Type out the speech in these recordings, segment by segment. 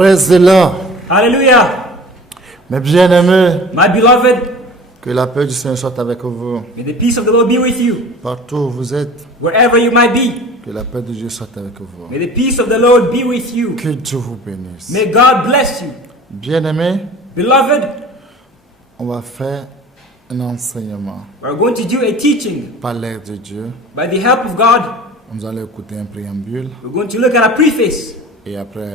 Praise the Lord. Hallelujah. Mes bien-aimés, My beloved, que la paix du Seigneur soit avec vous. may the peace of the Lord be with you. Partout où vous êtes, Wherever you might be, que la paix de Dieu soit avec vous. may the peace of the Lord be with you. Que Dieu vous bénisse. May God bless you. Bien-aimés, Beloved, on va faire un enseignement we're going to do a teaching par l'aide de Dieu. by the help of God. Nous allons écouter un préambule We're going to look at a preface, et après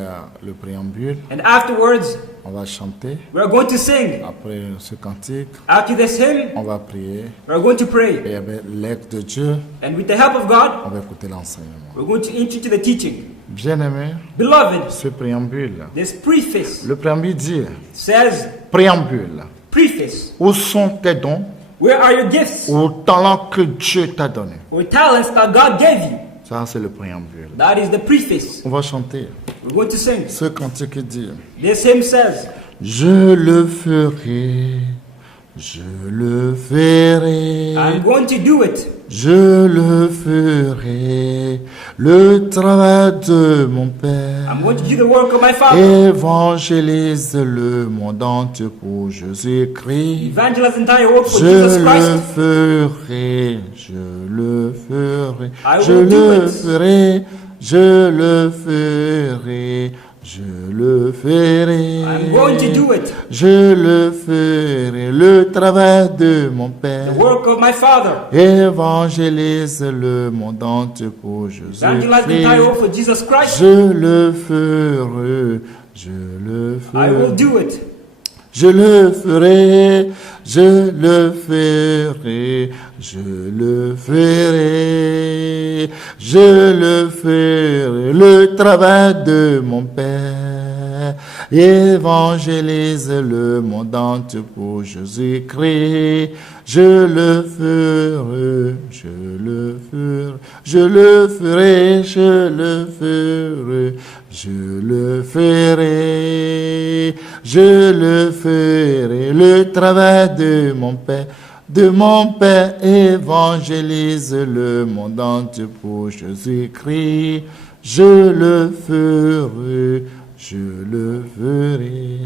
le préambule, and afterwards, on va chanter. we're going to sing. Après ce cantique, After this hymn, on va prier we're going to pray. et avec l'aide de Dieu, And with the help of God, on va écouter l'enseignement. we're going to enter into the teaching. Bien-aimés, Beloved, ce préambule, this preface le préambule dit, says, préambule, preface, où sont tes dons, where are your gifts ou talents que Dieu t'a donné? or talents that God gave you? Ça, c'est le préambule. That is the preface. On va chanter. We're going to sing. Ce cantique dit, This hymn says, je le ferai, je le ferai, I'm going to do it. je le ferai, le travail de mon Père. I'm going to do the work of my Father. Évangélise le monde entier pour Jésus-Christ. Evangelize the entire world for Je Jesus le Christ. ferai, je le ferai, I je will do le it. ferai, je le ferai, je le ferai. I'm going to do it. Je le ferai, le travail de mon The Père. work of my Father. Évangélise le monde entier pour Evangelize the entire Jésus-Christ. world for Jesus Christ. Je le ferai, je le I will ferai. do it. Je le ferai, je le ferai, je le ferai, je le ferai, le travail de mon Père. Évangélise le monde entier pour Jésus-Christ. Je le ferai, je le ferai, je le ferai, je le ferai, je le ferai, je le ferai, le travail de mon Père. De mon Père, évangélise le monde entier pour Jésus-Christ. Je le ferai, je le ferai.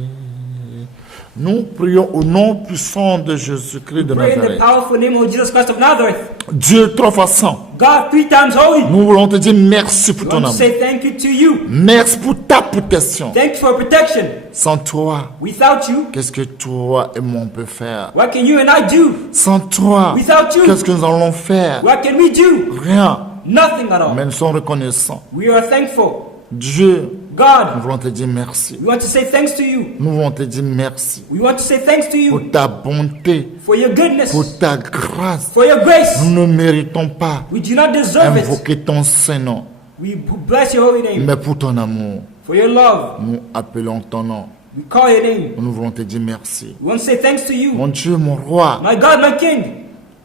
Nous prions au nom puissant de Jésus-Christ de Pray in the Nazareth. powerful name of Jesus Christ of Nazareth. Dieu trois fois saint, God 3 times holy. nous voulons te dire merci pour We ton want to amour. say thank you to you. Merci pour ta protection. Thank you for protection. Sans toi, Without you, qu'est-ce que toi et moi on peut faire? what can you and I do? Sans toi, Without you, qu'est-ce que nous allons faire? what can we do? Rien. Nothing at all. Mais nous sommes reconnaissants. We are thankful. Dieu, nous God, voulons te dire merci. we want to say thanks to you. Nous voulons te dire merci We want to say thanks to pour you ta bonté, for your goodness, pour ta grâce. for your grace. Nous ne méritons pas We do not deserve it. invoquer ton Saint-Nom, We bless your holy name. mais pour ton amour, For your love, nous appelons ton nom. we call your name. Nous voulons te dire merci. We want to say thanks to you. Mon Dieu, mon roi, My God, my King,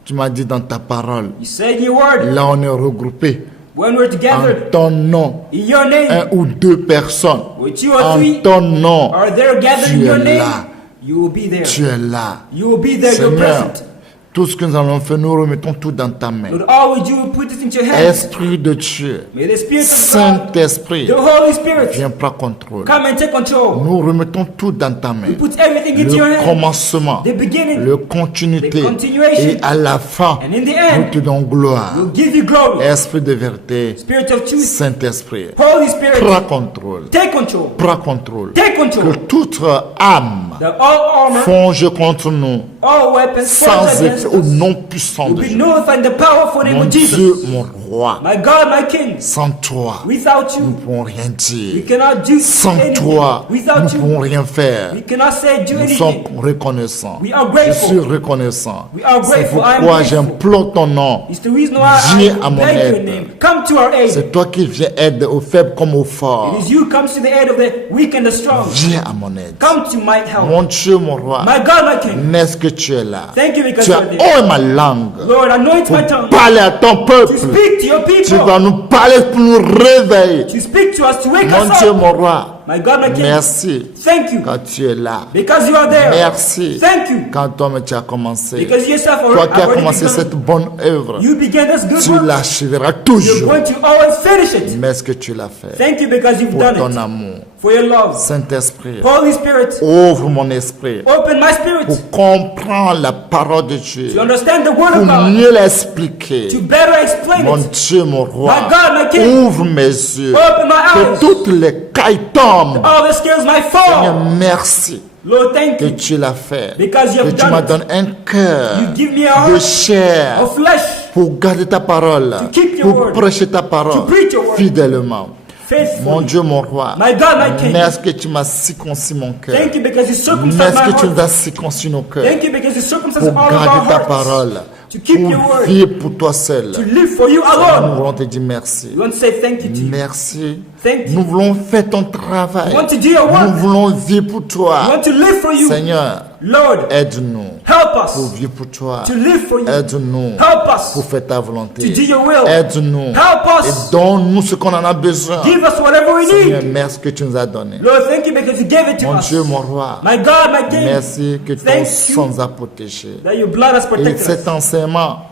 tu m'as dit dans ta parole, you said in your word, là on est regroupés when we're en together ton nom, in your name, un ou deux personnes, with two or en three ton nom, are there gathered in tu your es name, là, you will be there. tu es là. You will be there, you're Seigneur, present. tout ce que nous allons faire, nous remettons tout dans ta main. Lord, all we do, we put it into your hands. Esprit de Dieu, May the Spirit of God, Saint-Esprit, the Holy Spirit, viens prendre contrôle. come and take control. Nous remettons tout dans ta main. We put everything into your Le hands. commencement, The beginning, le continuité, the continuation, et à la fin, and in the nous end, te donnons gloire. we'll give you glory. Esprit de vérité, Spirit of truth, Saint-Esprit, Holy Spirit, prends contrôle. take control. Prends contrôle. Take control. Que toute âme The all armor, fonge contre nous all weapons forged sans against effet au us nom puissant will de be Jésus. nullified in the powerful name Mon of Dieu, Jesus. mon roi, My God, my King, sans toi, without nous ne you, pouvons rien we dire. cannot do Sans anything. toi, nous ne Without you, pouvons rien faire. we cannot say do Nous sommes anything. reconnaissants. We are Je grateful. suis reconnaissant. We are C'est grateful. I am pourquoi grateful. j'implore ton nom. It's the reason why Viens à I mon beg your aide. name. Come to our aid. C'est toi qui viens aider aux faibles comme aux forts. It is you comes to the aid of the weak and the strong. Viens à mon aide. Come to my help. Mon Dieu, mon roi, My God, my King. n'est-ce que tu es là? Thank you because Tu you as are there. ouvert ma langue Lord, anoint pour my tongue parler à ton to peuple. speak to your Tu vas people. nous parler pour nous réveiller. To speak to us, to wake Mon us Dieu, up. mon roi, My God, my King. merci Thank you quand tu es là. because you are there. Merci Thank you quand toi tu as commencé. because yourself Toi qui as already commencé begun. cette bonne œuvre, You began this good tu work. l'achèveras You're toujours. going to always finish it. Mais est-ce que tu l'as fait Thank you because you've pour done ton it. amour, for your love. Saint-Esprit, Holy Spirit, ouvre mon esprit open my spirit pour comprendre la parole de Dieu, to understand the word pour of God, mieux l'expliquer. to better explain Mon it. Dieu, mon roi, My God, my King, ouvre mes yeux, open my que eyes. toutes les cailles tombent. All the scales might Seigneur, fall. merci Lord, thank que you. tu l'as fait, Because you que have tu done m'as it. donné un cœur You give me a de heart chair of flesh, pour garder ta parole, To keep your pour word. prêcher ta parole To preach your word. fidèlement. Mon faithfully. Dieu, mon roi, My God, my King. merci que tu m'as circoncis mon cœur. Thank you because you circumcised Merci my que tu nous heart. as circoncis nos cœurs Thank you because you circumcised pour all of our garder ta hearts. parole, To keep your pour word. vivre pour toi seul. To live for you Seigneur, nous alone. voulons te dire merci. We want to say thank you to you. Merci. Thank you. Nous voulons faire ton travail. We want to do your work. Nous voulons vivre pour We toi. want to live for you. Seigneur, Lord, aide-nous help pour us vivre pour toi. to live for you. Aide-nous Help us pour faire ta volonté. to do your will. Aide-nous Help et us. donne-nous ce qu'on en a besoin. Give us whatever we Seigneur, need. merci que tu nous as donné. Lord, thank you because you gave it to Mon us. Dieu, mon roi, My God, my King, merci que ton Thank you. sang nous a protégés. that your blood has Et protected cet us. enseignement,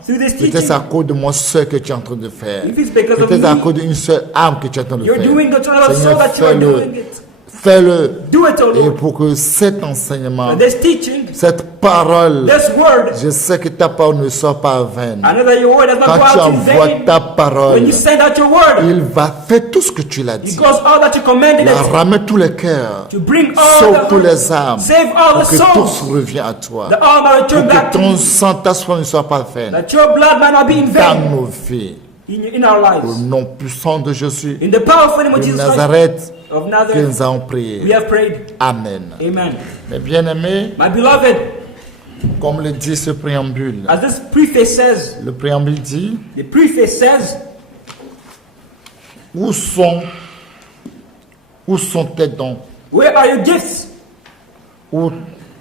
Through this peut-être teaching, à cause de moi seul que tu es en train de faire. if it's because of Peut-être à me, cause d'une seule âme que tu es en train de you're faire. doing it so Seigneur, that you are fais-le. doing it. Fais-le. Do it, oh Et Lord. pour que cet enseignement, And this teaching, cette parole, this word, je sais que ta parole ne sort pas vaine. I know that your word does not Quand go tu out in envoies vain. ta When parole, you send out your word, il va faire tout ce que tu l'as it dit. goes all that you commanded Il it ramène tous les cœurs, to bring all sauve the tous hearts, les âmes, save all pour the que tous souls, reviennent à toi. that all might return Pour back que to ton you, sang, ta foi ne soit pas vaine that your blood might not be in dans vain nos vies. in our Au lives. nom puissant de Jésus In the powerful name of de Jesus Christ Nazareth, of que Nazareth, nous avons we prié. have prayed. Amen. Amen. Mes bien-aimés, My beloved, comme le dit ce préambule, as this preface says, le préambule dit, the preface says, où sont tes dons, where are your gifts ou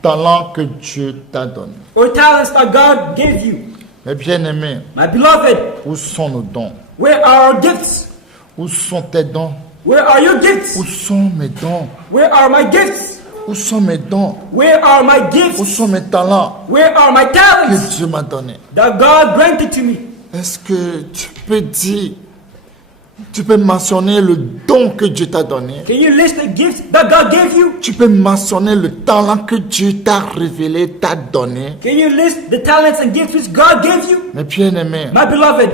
talents que Dieu t'a donné. or talents that God gave you? Mes bien-aimés, My beloved, où sont nos dons? where are our gifts? Où sont tes dons? Where are your gifts? Où sont mes dons? Where are my gifts? Où sont mes dons? Where are my Où gifts? sont mes talents Where are my que talents Dieu m'a donnés? that God granted to me? Est-ce que tu peux dire, tu peux mentionner le don que Dieu t'a donné? Can you list the gifts that God gave you? Tu peux mentionner le talent que Dieu t'a révélé, t'a donné? Can you list the talents and gifts which God gave you? Mes bien-aimés, My beloved,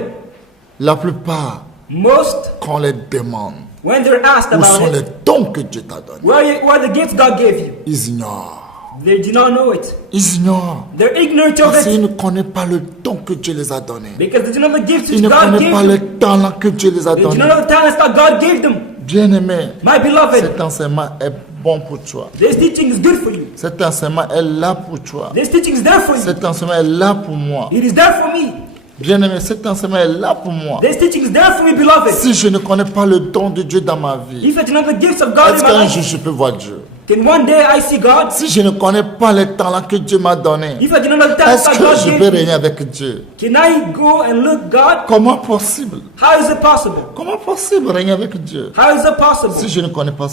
la plupart, most, quand on les demande, when they're asked où sont about les it, dons que Dieu t'a donnés? where are the gifts God gave you? Ils ignorent. They do not know it. Ils ignorent. They're ignorant of Parce it qu'ils ne connaissent pas le don que Dieu les a donné. because they do not know the gifts Ils which ne God connaissent gave pas them. le talent que Dieu les a They do donné. not know the talents that God gave them. Bien-aimé, My beloved, cet enseignement est bon pour toi. this teaching is good for you. Cet enseignement est là pour toi. This teaching is there for you. Cet enseignement est là pour moi. It is there for me. Bien-aimé, cet enseignement est là pour moi. This teaching is there for me, beloved. Si je ne connais pas le don de Dieu dans ma vie, If I do not know the gifts of God est-ce in my qu'un life, jour je peux voir Dieu? can one day I see God? Si je ne connais pas les talents que Dieu m'a donnés, If I do not know the talents est-ce that que God je peux gave me, régner avec Dieu? can I go and look God? Comment possible? How is it possible? Comment possible régner avec Dieu? How is it possible? Si je ne connais pas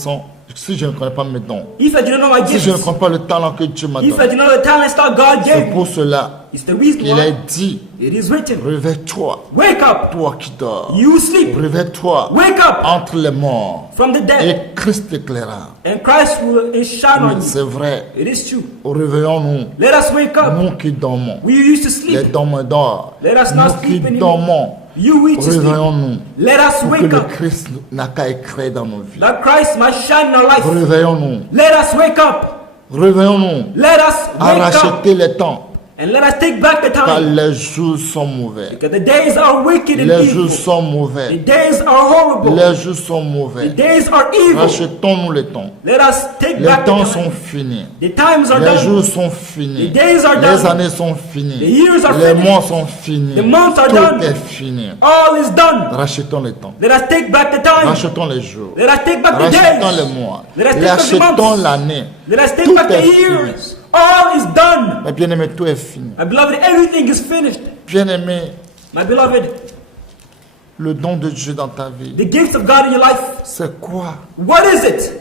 si je ne connais pas mes dons, If I do not know my si je ne gifts, connais pas le talent que Dieu m'a if I donné, do not know the talents that God c'est gave me, pour cela it's the reason qu'il est why dit, it is written, réveille-toi, wake up, toi qui dors, you sleep, réveille-toi wake up entre les morts, from the dead, et Christ t'éclaira. and Christ will shine Oui, on you. c'est vrai. It is true. Réveillons-nous, Let us wake up. nous qui dormons. We used to Les sleep. dormeurs dorment. Let us not Nous qui sleep anymore. dormons, You used to sleep. réveillons-nous. Let us Pour que wake le up. Christ n'a qu'à écrire dans nos vies. That Christ might shine in our life. Réveillons-nous. Let us wake up. Réveillons-nous Let us à wake up. racheter les temps. And let us take back the Car time. les jours sont mauvais. Because the days are wicked and Les jours evil. sont The mauvais. days are horrible. Les jours sont The mauvais. days are evil. Rachetons-nous les temps. Let us take Les back the temps time. sont finis. The times are Les done. jours sont finis. The days are Les done. années sont finies. The years are Les finished. mois sont finis. The months are Tout done. est fini. All is done. Rachetons les temps. Let us take back the time. Rachetons les jours. Let us take back the Rachetons days. les mois. Let us take back the Rachetons months. l'année. Let us take Tout back est the fini. years. All is done. Mais bien-aimé, tout est fini. My beloved, everything is finished. Bien-aimé, My beloved, le don de Dieu dans ta vie, the gifts of God in your life, c'est quoi? what is it?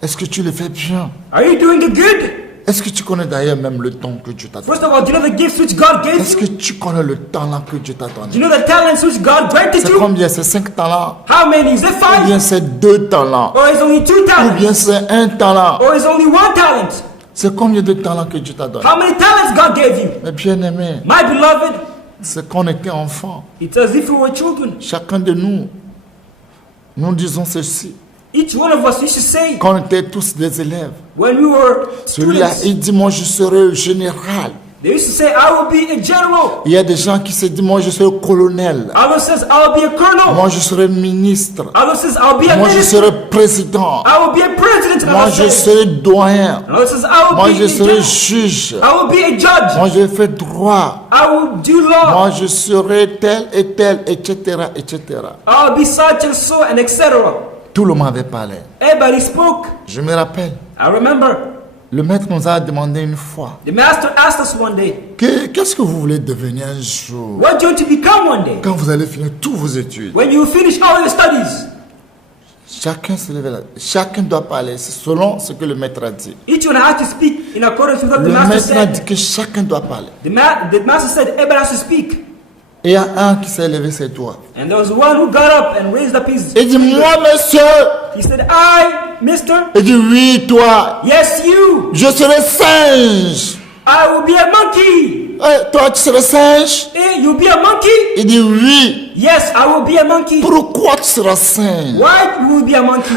Est-ce que tu le fais bien? Are you doing it good? Est-ce que tu connais d'ailleurs même le don que Dieu t'a donné? First of all, do you know the gifts which God gave Est-ce you? que tu connais le talent que Dieu t'a Do donné? you know the talents which God granted C'est you? combien? C'est 5 talents? How many? Is it Ou 5? bien c'est 2 talents? Or is only 2 Ou talents? bien c'est 1 talent? Or is only 1 talent? C'est combien de talents que Dieu t'a donné? How many talents God gave you? Mais bien aimé, My beloved, c'est qu'on était enfant. it's as if we were children. Chacun de nous, nous disons ceci. Each one of us, we should say, Quand on était tous des élèves, when we were celui-là, students, il dit, moi je serai général. they used to say, I will be a general. Il y a des gens qui se disent, moi je serai colonel. Others says, I'll be a colonel. Moi je serai ministre. Others says, I'll be a Moi je minister. serai président. I will be a president. Moi Others je says, serai doyen. Others says, I will Moi be je a serai general. juge. I will be a judge. Moi je fais droit. I will do law. Moi je serai tel et tel, etc., etc. I'll be such and so, and etc. Tout le monde avait parlé. Everybody spoke. Je me rappelle, I remember le maître nous a demandé une fois, the master asked us one day, qu'est-ce que vous voulez devenir un jour? what do you want to become one day? Quand vous allez finir toutes vos études, When you finish all your studies. chacun se lève là. Chacun doit parler selon ce que le maître a dit. Each one has to speak in accordance with what the Le master maître a dit said. que chacun doit parler. The master said everybody has to speak. Et il y a un qui s'est levé, c'est toi. And there was one who got up and raised up his Il dit, moi monsieur. He said, I, mister, Il dit, oui, toi. yes, you, Je serai singe. I will be a monkey. Toi, tu seras singe? Eh, you'll be a monkey? Il dit, oui. Yes, I will be a monkey. Pourquoi tu seras singe? Why you will be a monkey?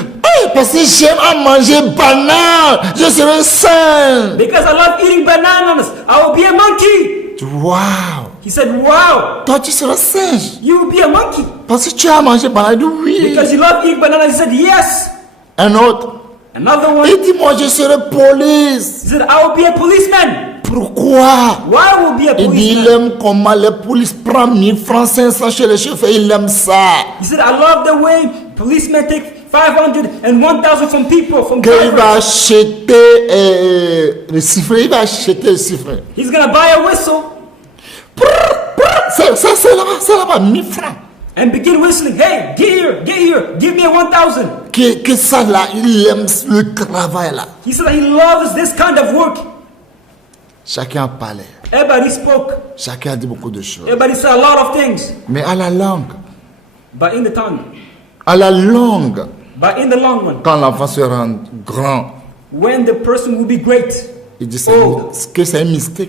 Parce que j'aime à manger banane. Je serai singe. Because I love eating bananas. I will be a monkey. Wow. He said, wow, Toi, tu seras singe. you will be a monkey. Parce que tu as mangé banane. Il dit, oui. Because you love eating bananas. He said, yes. Un autre. Another one, Il dit, moi, je serai police. he said, I will be a policeman. Pourquoi? Why will be a Il dit, il policeman? aime comment les polices prennent 1000 francs, 500 chez les chauffeurs. Il aime ça. He said, I love the way policemen take 500 and 1,000 from people, from Qu'il va drivers. acheter le sifflet. Il va acheter le sifflet. He's gonna buy a whistle C'est là-bas, 1000 francs. and begin whistling. Hey, get here, give me a 1,000. Que ça là, il aime le travail là. He said he loves this kind of work. Chacun a parlé. Everybody spoke. Chacun a dit beaucoup de choses. Everybody said a lot of things. Mais à la langue, But in the tongue, but in the long one, quand l'enfant se rend grand, when the person will be great, il dit Oh. que c'est un mystère.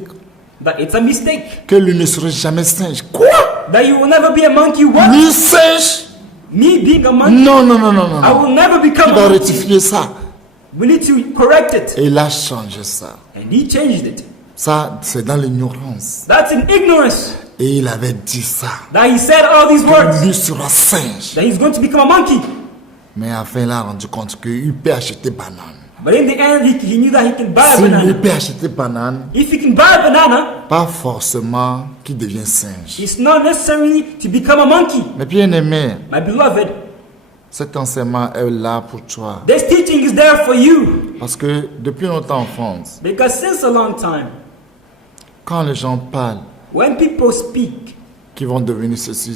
that it's a mistake. Que lui ne serait jamais singe. Quoi? That you will never be a monkey. What? Lui singe? Me being a monkey, Non. I will never become Il a va monkey. rectifier ça. We need to correct it. Et il a changé ça. And he changed it. Ça, c'est dans l'ignorance. That's in ignorance. Et il avait dit ça. That he said all these words. Lui sera singe. That he's going to become a monkey. Mais enfin, il a rendu compte qu'il peut acheter banane. But in the end, he knew that he can buy a S'il lui banana. peut acheter banane, If he can buy a banana, pas forcément qu'il devient singe. it's not necessary to become a monkey. Mais bien aimé, My beloved, cet enseignement est là pour toi. this teaching is there for you. Parce que depuis notre enfance, Because since a long time, quand les gens parlent, when people speak qu'ils vont devenir ceci,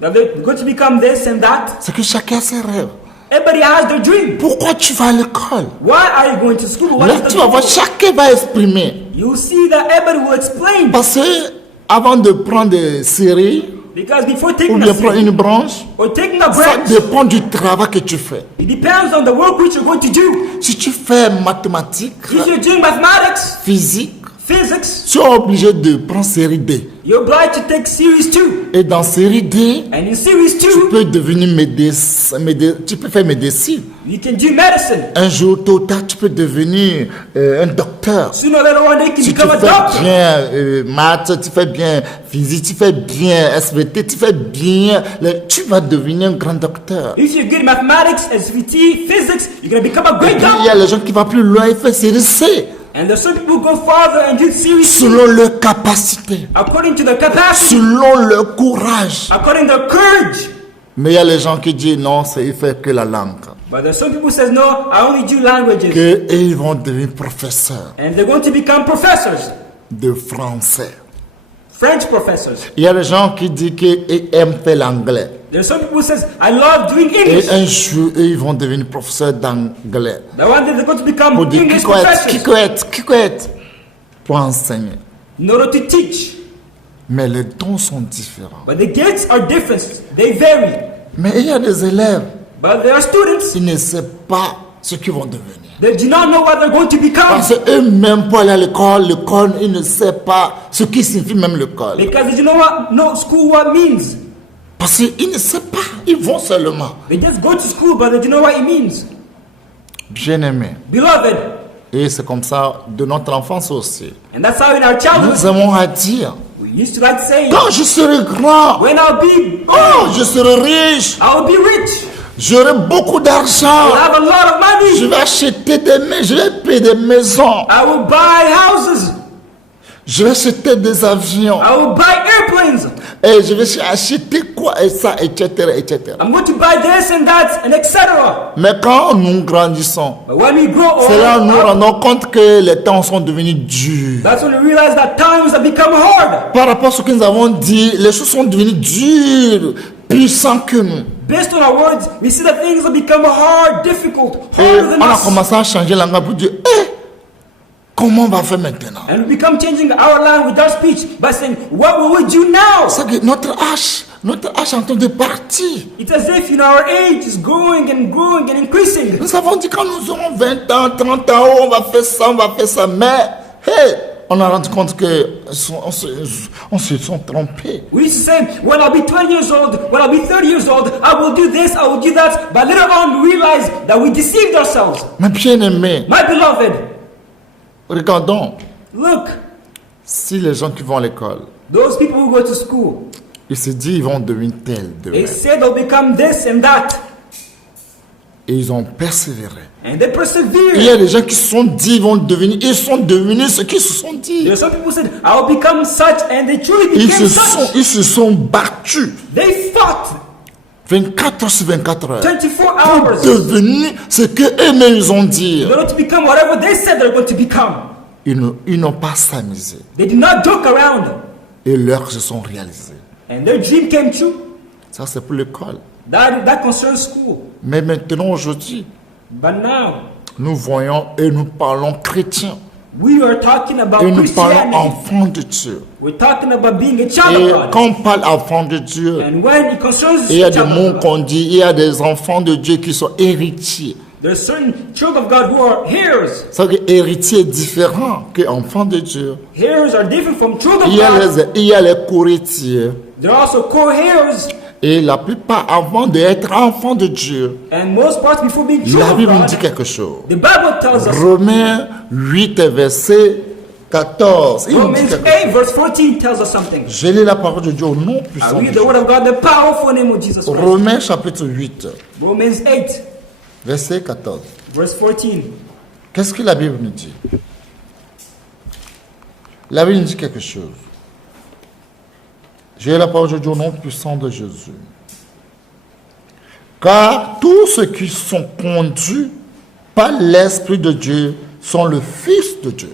that they're going to become this and that, c'est que chacun a ses rêves. everybody has their dream. Pourquoi tu vas à l'école? Why are you going to school? What Là, is the tu vas voir, goal? chacun va exprimer. You'll see that everybody will explain. Parce que avant de prendre des séries, Because before ou taking bien a prendre seat une branche, or taking a ça branch, dépend du travail que tu fais. it depends on the work which you're going to do. Si tu fais mathématiques, If you're doing mathematics, physique, physics, tu es obligé de prendre série D. you're obliged to take series 2. Et dans série D, And in series tu 2, peux devenir médecin, tu peux faire médecine. you can do medicine. Un jour, tôt ou tard, tu peux devenir un docteur. Sooner or later on, you can Si tu become a fais doctor. bien maths, tu fais bien physique, tu fais bien SVT, tu fais bien, tu vas devenir un grand docteur. If you're good at mathematics, SVT, physics, you're going to become a Et great puis, il y doctor. a les gens qui vont plus loin, ils font série C, And there's some people who go farther and do series 2 selon leur capacité, according to their capacity, selon leur courage. according to their courage. Mais il y a les gens qui disent non, il fait que la langue. But there's some people who says, no, I only do languages. Que ils vont devenir professeurs And they're going to become professors, de français. French professors. Il y a des gens qui disent qu'ils aiment faire l'anglais. There's some people who says, I love doing Et English. un jour, eux, ils vont devenir professeurs d'anglais. The one day they're going to become Pour dire English professors kikouette, pour enseigner. in order to teach. Mais les dons sont différents. But the gifts are different. They vary. Mais il y a des élèves, But there are students ils ne savent pas ce qu'ils vont devenir. that do not know what they're going to become. Parce qu'eux-mêmes, pour aller à l'école, ils ne savent pas ce qui signifie même l'école. Because they do not know school what means. Parce qu'ils ne savent pas, ils vont seulement. They just go to school, but they do not know what it means. Bien-aimés. Beloved, Et c'est comme ça de notre enfance aussi. and that's how in our childhood, Nous aimons à dire, we used to like to say, quand je serai grand, when I'll be, oh, je serai riche, I'll be rich. j'aurai beaucoup d'argent, I'll have a lot of je money. vais acheter des maisons, je vais payer des maisons, I will buy houses. je vais acheter des avions, I will buy airplanes. et je vais acheter quoi, et ça, etc., etc. I'm going to buy this and that and etc. Mais quand nous grandissons, But when we grow c'est là où nous old, rendons compte que les temps sont devenus durs. that's when we realize that times have become hard. Par rapport à ce que nous avons dit, les choses sont devenues dures, puissantes que nous. Based on our words, we see that things have become hard, difficult, Et harder than on a us. commencé à changer la langue pour dire, comment on va faire maintenant? And we become changing our language, our speech, by saying, what will we do now? C'est que notre âge est en train de partir. It's as if, our age is growing and growing and increasing. Nous avons dit quand nous aurons 20 ans, 30 ans, oh, on va faire ça, mais hey, on a rendu compte que on se sont trompés. We used to say, when I'll be 20 years old, when I'll be 30 years old, I will do this, I will do that. But later on, we realized that we deceived ourselves. Mais bien aimé, My beloved, regardons, look, si les gens qui vont à l'école, those people who go to school, ils se disent ils vont devenir tels they demain. say they'll become this and that. Et ils ont persévéré. And they Il y persevere. a des gens qui se sont dit ils vont devenir, ils sont devenus ce qu'ils se sont dit. There are some people who said, I'll become such, and they truly became such. Ils se sont battus They fought 24 heures sur 24 heures 24 pour hours devenir ce qu'eux-mêmes ils ont dit. in order to become whatever they said they're going to become. Ils n'ont pas s'amusé. They did not joke around. Et leurs se sont réalisés. And their dream came true. Ça, c'est pour l'école. That concerns school. Mais maintenant, aujourd'hui, But now, nous voyons et nous parlons chrétiens. we are talking about Et nous parlons Christianity. enfants de Dieu. We're talking about being a child Et of God. quand on parle enfants de Dieu, And when it concerns il y a the des child mots of God, qu'on dit, il y a des enfants de Dieu qui sont héritiers. there are certain children of God who are heirs. C'est que héritier est différent que enfant de Dieu. Heirs are different from children Il y a of God. il y a les co-héritiers. There are also co-heirs. Et la plupart, avant d'être enfants de Dieu, And most parts before being la children Bible nous of dit God, quelque chose. the Bible tells us, Romains 8, verset 14. Il nous dit Romans quelque chose. 8 verse 14 tells us something. Je lis la parole de Dieu au nom I puissant de read the Jésus. word of God, the powerful name of Jesus Christ. Romains chapitre 8, Romans 8 verset 14. verse 14. Qu'est-ce que la Bible nous dit? La Bible nous dit quelque chose. J'ai la parole de Dieu au nom puissant de Jésus. Car tous ceux qui sont conduits par l'Esprit de Dieu sont le Fils de Dieu.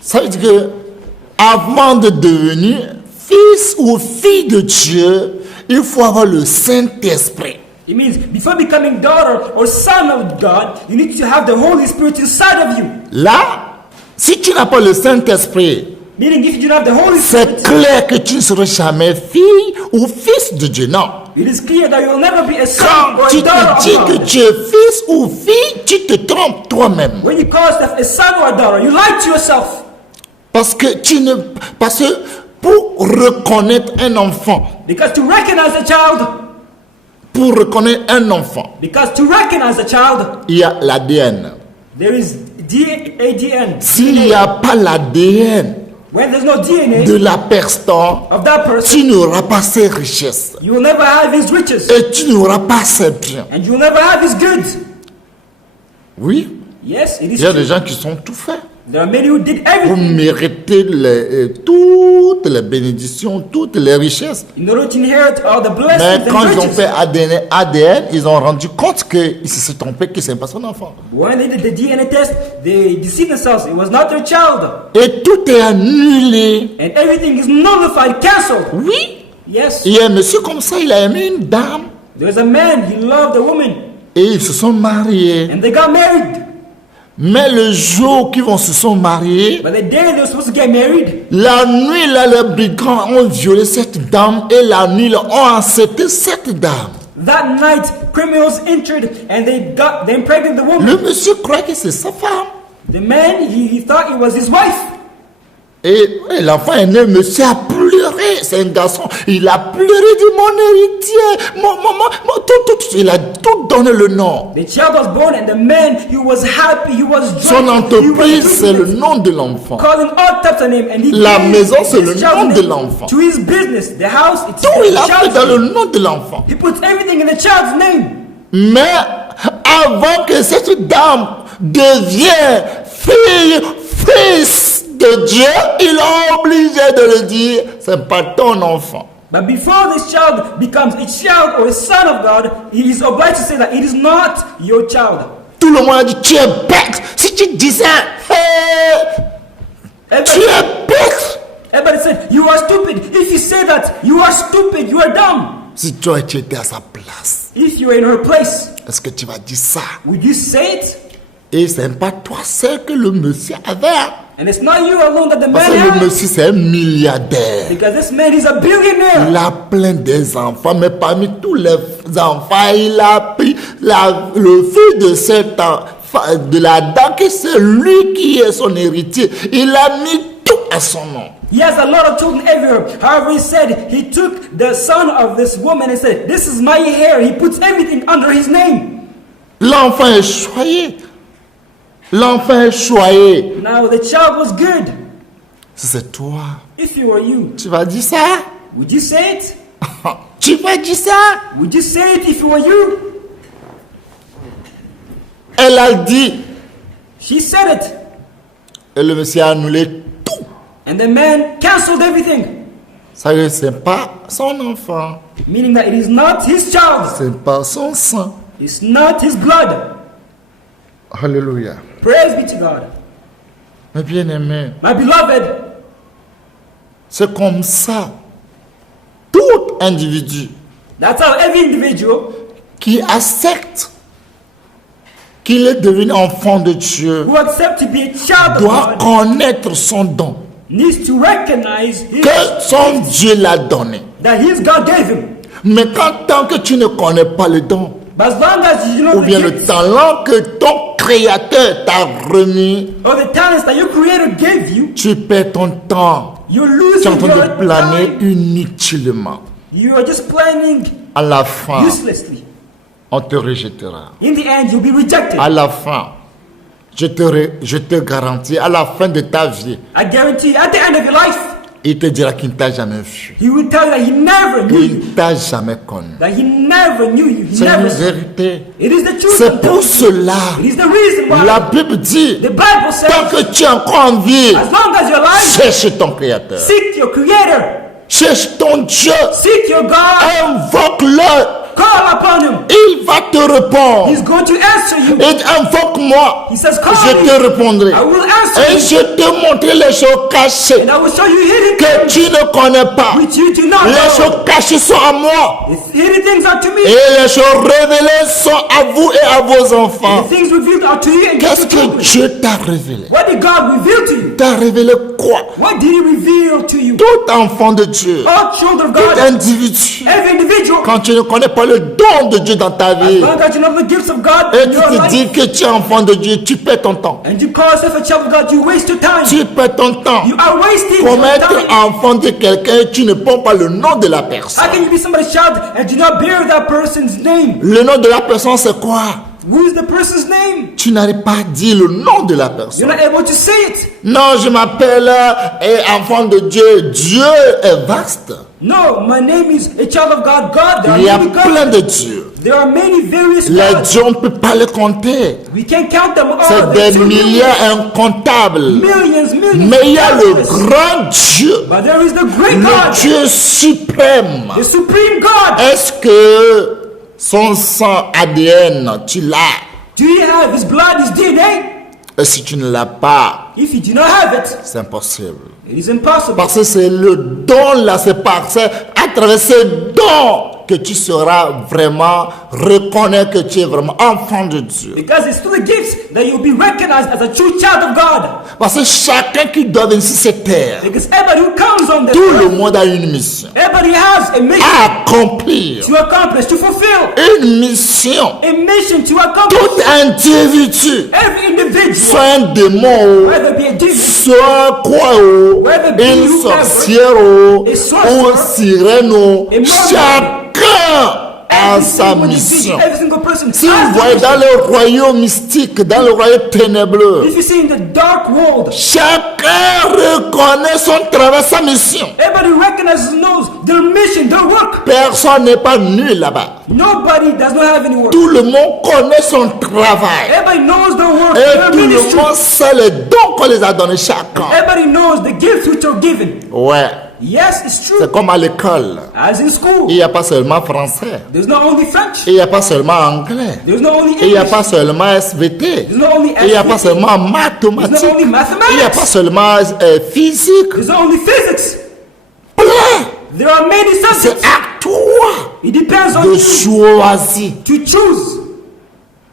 Ça veut dire que avant de devenir fils ou fille de Dieu, il faut avoir le Saint-Esprit. It means before becoming daughter or son of God, you need to have the Holy Spirit inside of you. Là, si tu n'as pas le Saint-Esprit, Meaning if you don't have the Holy c'est Spirit, clair que tu ne seras jamais fille ou fils de Dieu. Non. it is clear that you will never be a son Quand or tu a daughter te dis of que God. tu es fils ou fille, tu te trompes toi-même. When you call yourself a son or a daughter, you lie to yourself. Parce que pour reconnaître un enfant, Because to recognize a child, because to recognize a child, il y a l'ADN. there is ADN. S'il n'y a pas l'ADN When there's no DNA de la personne, of that person, tu n'auras pas ses richesses. you will never have his riches. Et tu n'auras pas ses biens. And you will never have his goods. Oui, Yes, it is il y a true. des gens qui sont tout faits. There are many who did Vous everything méritez toutes les bénédictions, toutes les richesses. in order to inherit all the Mais blessings quand and ils ont riches. fait ADN, ils ont rendu compte qu'ils se sont trompés, que ce n'est pas son enfant. When they did the DNA test, they deceived themselves. It was not their child. Et tout est annulé. And everything is nullified, cancelled. Oui, Yes. Il y a un monsieur comme ça, il a aimé une dame. There's a man, he loved a woman, Et ils se sont mariés. and they got married. Mais le jour qu'ils se sont mariés, But the day they were supposed to get married, la nuit, là, les brigands ont violé cette dame. Et la nuit, là, ont enceinté cette dame. that night, criminals entered and they impregnated the woman. Le monsieur croit que c'est sa femme. The man, he thought it was his wife. Et l'enfant est né, le monsieur a pleuré. C'est un garçon. Il a pleuré de mon héritier. Tout. Il a tout donné le nom. The child was born and the man, he was happy, he was Son joyful, entreprise, c'est le nom de l'enfant. calling all types of names, and he La gave maison, c'est his le child's nom de name l'enfant. to his business. The house, it's Tout, il a the fait child's dans le name. nom de l'enfant. He puts everything in the child's name. Mais avant que cette dame devienne fils de Dieu, il est obligé de le dire, c'est pas ton enfant. But before this child becomes a child or a son of God, he is obliged to say that it is not your child. Tout le monde a dit, tu es bête. Si tu dis ça, tu es bête. Everybody said, you are stupid. If you say that, you are stupid, you are dumb. Si toi tu étais à sa place, If you are in her place, est-ce que tu vas dire ça? would you say it? Et c'est pas toi seul que le monsieur avait. And it's not you alone that the Parce man que le has. monsieur c'est un milliardaire. Because this man is a billionaire. Il a plein des enfants, mais parmi tous les enfants, il a pris le fils de cet enfant, de la dame, que c'est lui qui est son héritier. Il a mis tout à son nom. He has a lot of children everywhere. However, he said he took the son of this woman and said, this is my heir. He puts everything under his name. L'enfant est choyé. L'enfant est choyé. Now the child was good. Si c'est toi, If you were you, tu vas dire ça? would you say it? Tu vas dire ça? Would you say it if you were you? Elle a dit. She said it. Et le monsieur a annulé tout. And the man canceled everything. Ça veut dire que ce n'est pas son enfant. Meaning that it is not his child. Ce n'est pas son sang. It's not his blood. Alléluia. Praise be to God. Mes bien-aimés, My beloved, c'est comme ça. Tout individu that's how every individual qui accepte qu'il est devenu enfant de Dieu who accepts to be a child of doit God connaître son don needs to recognize que son Dieu l'a donné. that his God gave him. Mais tant que tu ne connais pas le don, But as long as you know ou bien le the gifts talent que ton Créateur t'a remis, or the talents that your Creator gave you, tu perds ton temps. you're Tu es losing en train your de planer time. inutilement. You are just planning À la fin, uselessly. on te rejettera. In the end, you'll be rejected. À la fin, je te garantis, à la fin de ta vie, I guarantee you, at the end of your life, il te dira qu'il ne t'a jamais vu. he will tell you that he never knew Il you. ne t'a jamais connu. That he never knew you. He C'est never une saw you. vérité. It is the truth. C'est pour cela, It is the reason why la Bible dit, the Bible tant says, que tu es encore en vie, as long as you're alive, cherche ton Créateur. seek your Creator. Cherche ton Dieu. Seek your God. Invoque-le. Call upon him. Il va te répondre. He's going to answer you. Et invoque-moi. He says, call Je me. te répondrai. I will answer Et you. je te montrerai les choses cachées And I will show you hidden que things tu ne connais pas. which you do not Les know. choses cachées sont à moi. The hidden things are to me. Et les choses révélées sont à vous et à vos enfants. The things revealed are to you and Qu'est-ce to que children. Dieu t'a révélé? What did God reveal to you? T'a révélé quoi? What did he reveal to you? Tout enfant de Dieu, All children of tout God, individu, every individual, quand tu ne connais pas le don de Dieu dans ta vie, long as you know the gifts of God et in tu your te life, dis que tu es enfant de Dieu, tu perds ton temps. and you call yourself a child of God, you waste your time. Tu perds ton temps. You are wasting Comment your être time. enfant de quelqu'un, tu ne prends pas le nom de la personne. How can you be somebody's child and do not bear that person's name? Le nom de la personne, c'est quoi? Who is the person's name? Tu n'arrives pas à dire le nom de la You're personne. not able to say it. Non, je m'appelle enfant de Dieu. Dieu est vaste. No, my name is a child of God. God, there are Il y a many plein gods. de dieux. There are many various Les gods. dieux, on ne peut pas les compter. We can't count them all. C'est There's des too milliers many. incomptables. Millions. Mais il y a le countless. grand Dieu, But there is the great le God, Dieu suprême. the supreme God. Est-ce que son sang ADN, tu l'as? Do you have his blood, his DNA? Et si tu ne l'as pas, If you do not have it, c'est impossible. it is impossible. Parce que c'est le don là, c'est par c'est à travers ce don que tu seras vraiment reconnaître que tu es vraiment enfant de Dieu. Because it's through the gifts that you'll be recognized as a true child of God. Parce que chacun qui doit venir sur cette terre, Because everybody who comes on this tout le earth, monde a une mission everybody has a mission à accomplir. to accomplish, to fulfill. Une mission. A mission to accomplish. Tout individu, Every individual, soit un démon, whether it be a demon, soit quoi, une sorcière, a ou sorcerer, sirène, a murderer, chacun a every sa single mission. individual, every single person Si vous has a voyez mission. dans le royaume mystique, dans le royaume ténébreux, If you see in the dark world, chacun reconnaît son travail, sa mission. everybody recognizes and knows their mission, their work. Personne n'est pas nul là-bas. Nobody does not have any work. Tout le monde connaît son travail. Everybody knows their work, Et their tout le ministry. monde sait les dons qu'on les a donnés chacun. Everybody knows the gifts which are given. Ouais, Yes, it's true. c'est comme à l'école. As in school, Il n'y a pas seulement français. there's not only French, Il n'y a pas seulement anglais. there's not only Il n'y a English, pas seulement SVT. there's not only Il n'y a pas SVT, seulement there's mathématiques. not only Il n'y a pas mathematics, seulement physique. there's not only physics. Plein. There are many C'est subjects. à toi It depends on de you choisir. to choose.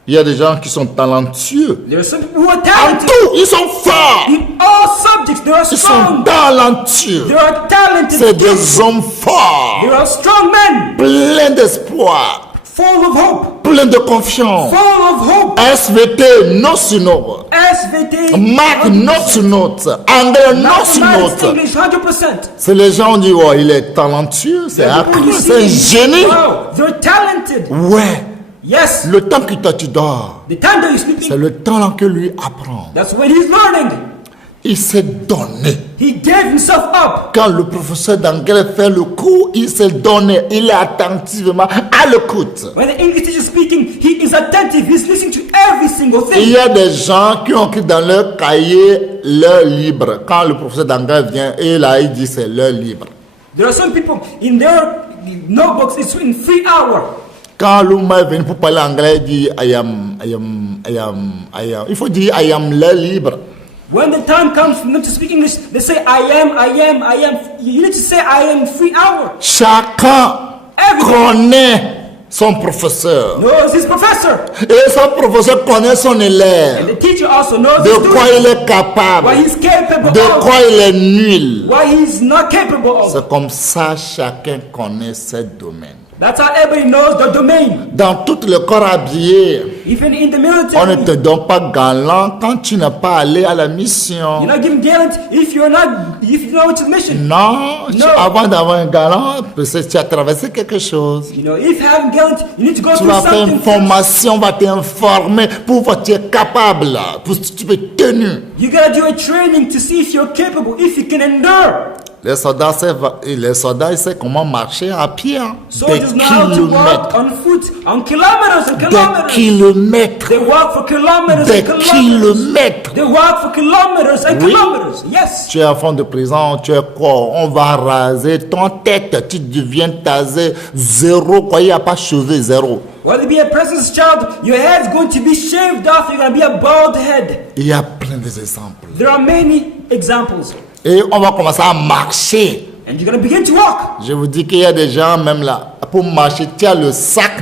Il y a des gens qui sont talentueux. There are some people who are En talented. tout, ils sont forts. In all subjects, they are Ils sont strong. talentueux. There are talented. C'est des hommes forts, There are strong men, pleins d'espoir, full of hope, pleins de confiance. full of hope. SVT, note sur note. SVT, Math, note sur note. Anglais, note sur mathematics, note. English, 100%. C'est les gens qui disent, oh, il est talentueux, c'est People you c'est un see, génie. wow, they're talented. Ouais, Yes, le temps que toi tu dors, the time that you're c'est sleeping, le temps là que lui apprend. that's when he's learning. Il s'est donné. He gave himself up. Quand le professeur d'anglais fait le cours, il s'est donné. Il est attentivement à l'écoute. When the English teacher is speaking, he is attentive. He's listening to every single Il thing. y a des gens qui ont écrit dans leur cahier l'heure libre. Quand le professeur d'anglais vient, et là il dit c'est l'heure libre. There are some people in their notebooks, it's in 3 hours. Quand l'homme est venu pour parler anglais, il dit I am. Il faut dire I am l'heure libre. When the time comes for them to speak English, they say, I am. You need to say, I am 3 hours. Chacun connaît son professeur. Knows his professor. Et son professeur connaît son And élève. the teacher also knows De his quoi student. il est capable. What he's capable De of. quoi il est nul. What he's not capable of. C'est comme ça chacun connaît ses domaines. That's how everybody knows the domain. Dans tout le corps habillé, Even in the on ne military. te donne pas galant quand tu n'es pas allé à la mission. You're not given gallant if you know it's a mission. Non, No. avant d'avoir un galant, parce que tu as traversé quelque chose. You know, if having gallant, you need to go Tu through vas faire une something. formation, on va t'informer pour voir si tu es capable, pour si tu peux tenir. You gotta do a training to see if you're capable, if you can endure. Les soldats, ils savent comment marcher à pied. Hein. Des Soldiers know how to walk kilomètres. on foot, on kilometers and Des kilometers. kilomètres. They walk for kilometers Des and kilometers. kilomètres. They walk for kilometers and Oui. kilometers. Yes. Tu es enfant de prison, tu es quoi? On va raser ton tête, tu deviens tasé, zéro, quoi, il n'y a pas cheveux, zéro. Whether you be a president's child, your head's going to be shaved off, you're going to be a bald head. Il y a plein d'exemples. There are many examples. Et on va commencer à marcher. And you're going to begin to walk. Je vous dis qu'il y a des gens, même là, pour marcher, tu as le sac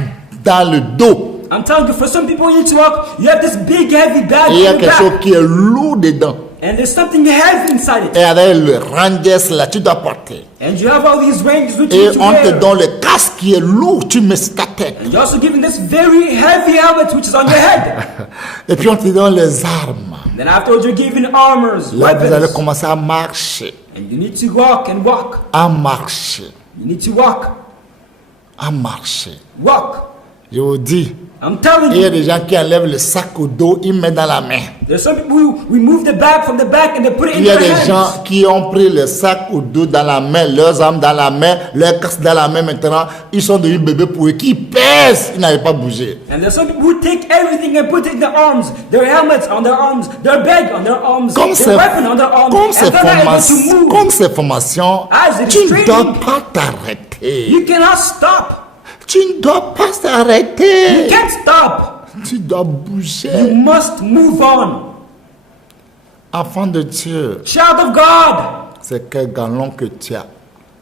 dans le dos. I'm telling you, for some people you need to walk, you have this big heavy bag Et il y a on your quelque chose back. qui est lourd dedans. And there's something heavy inside it. Et avec le rangers là, tu dois porter. And you have all these ranges which Et you need to on te wear. donne le casque qui est lourd, tu mets sur ta tête. And you're also given this very heavy helmet which is on your head. Et puis on te donne les armes. Then afterwards you're given armors, Là, vous allez weapons. commencer à marcher. And you need to walk and walk. À marcher. You need to walk. À marcher. Walk. Je vous dis, I'm telling il y a you, des gens qui enlèvent le sac au dos, ils mettent dans la main. there's some people who remove the bag from the back and they put it in Il y a their des hands. gens qui ont pris le sac au dos dans la main, leurs armes dans la main, leur casque dans la main maintenant. Ils sont devenus bébés pour eux qui pèsent, ils n'avaient pas bougé. And there's some people who take everything and put it in their arms, their helmets on their arms, their bag on their arms, Comme their weapon on their arms, and they're not able to move. comme ces formations, As it is tu ne training. dois pas t'arrêter. You cannot stop. Tu ne dois pas You t'arrêter. can't stop. Tu dois You bouger. must move on. Enfant de Dieu, Child of God, c'est quel galon que tu as.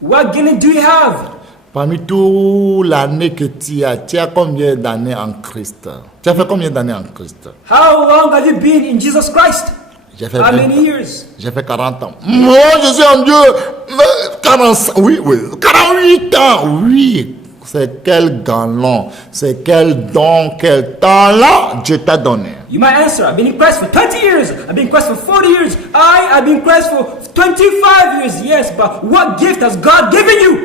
what guinea do you have? Parmi toute l'année que tu as combien d'années en Christ? Tu as fait combien d'années en Christ? How long have you been in Jesus Christ? J'ai fait, How 20 many years? j'ai fait 40 ans. Moi, je suis en Dieu. 45, oui. 48 ans, oui. C'est quel galon, c'est quel don, quel talent Dieu t'a donné. You might answer, I've been in Christ for 20 years. I've been in Christ for 40 years. I've been in Christ for 25 years. Yes, but what gift has God given you?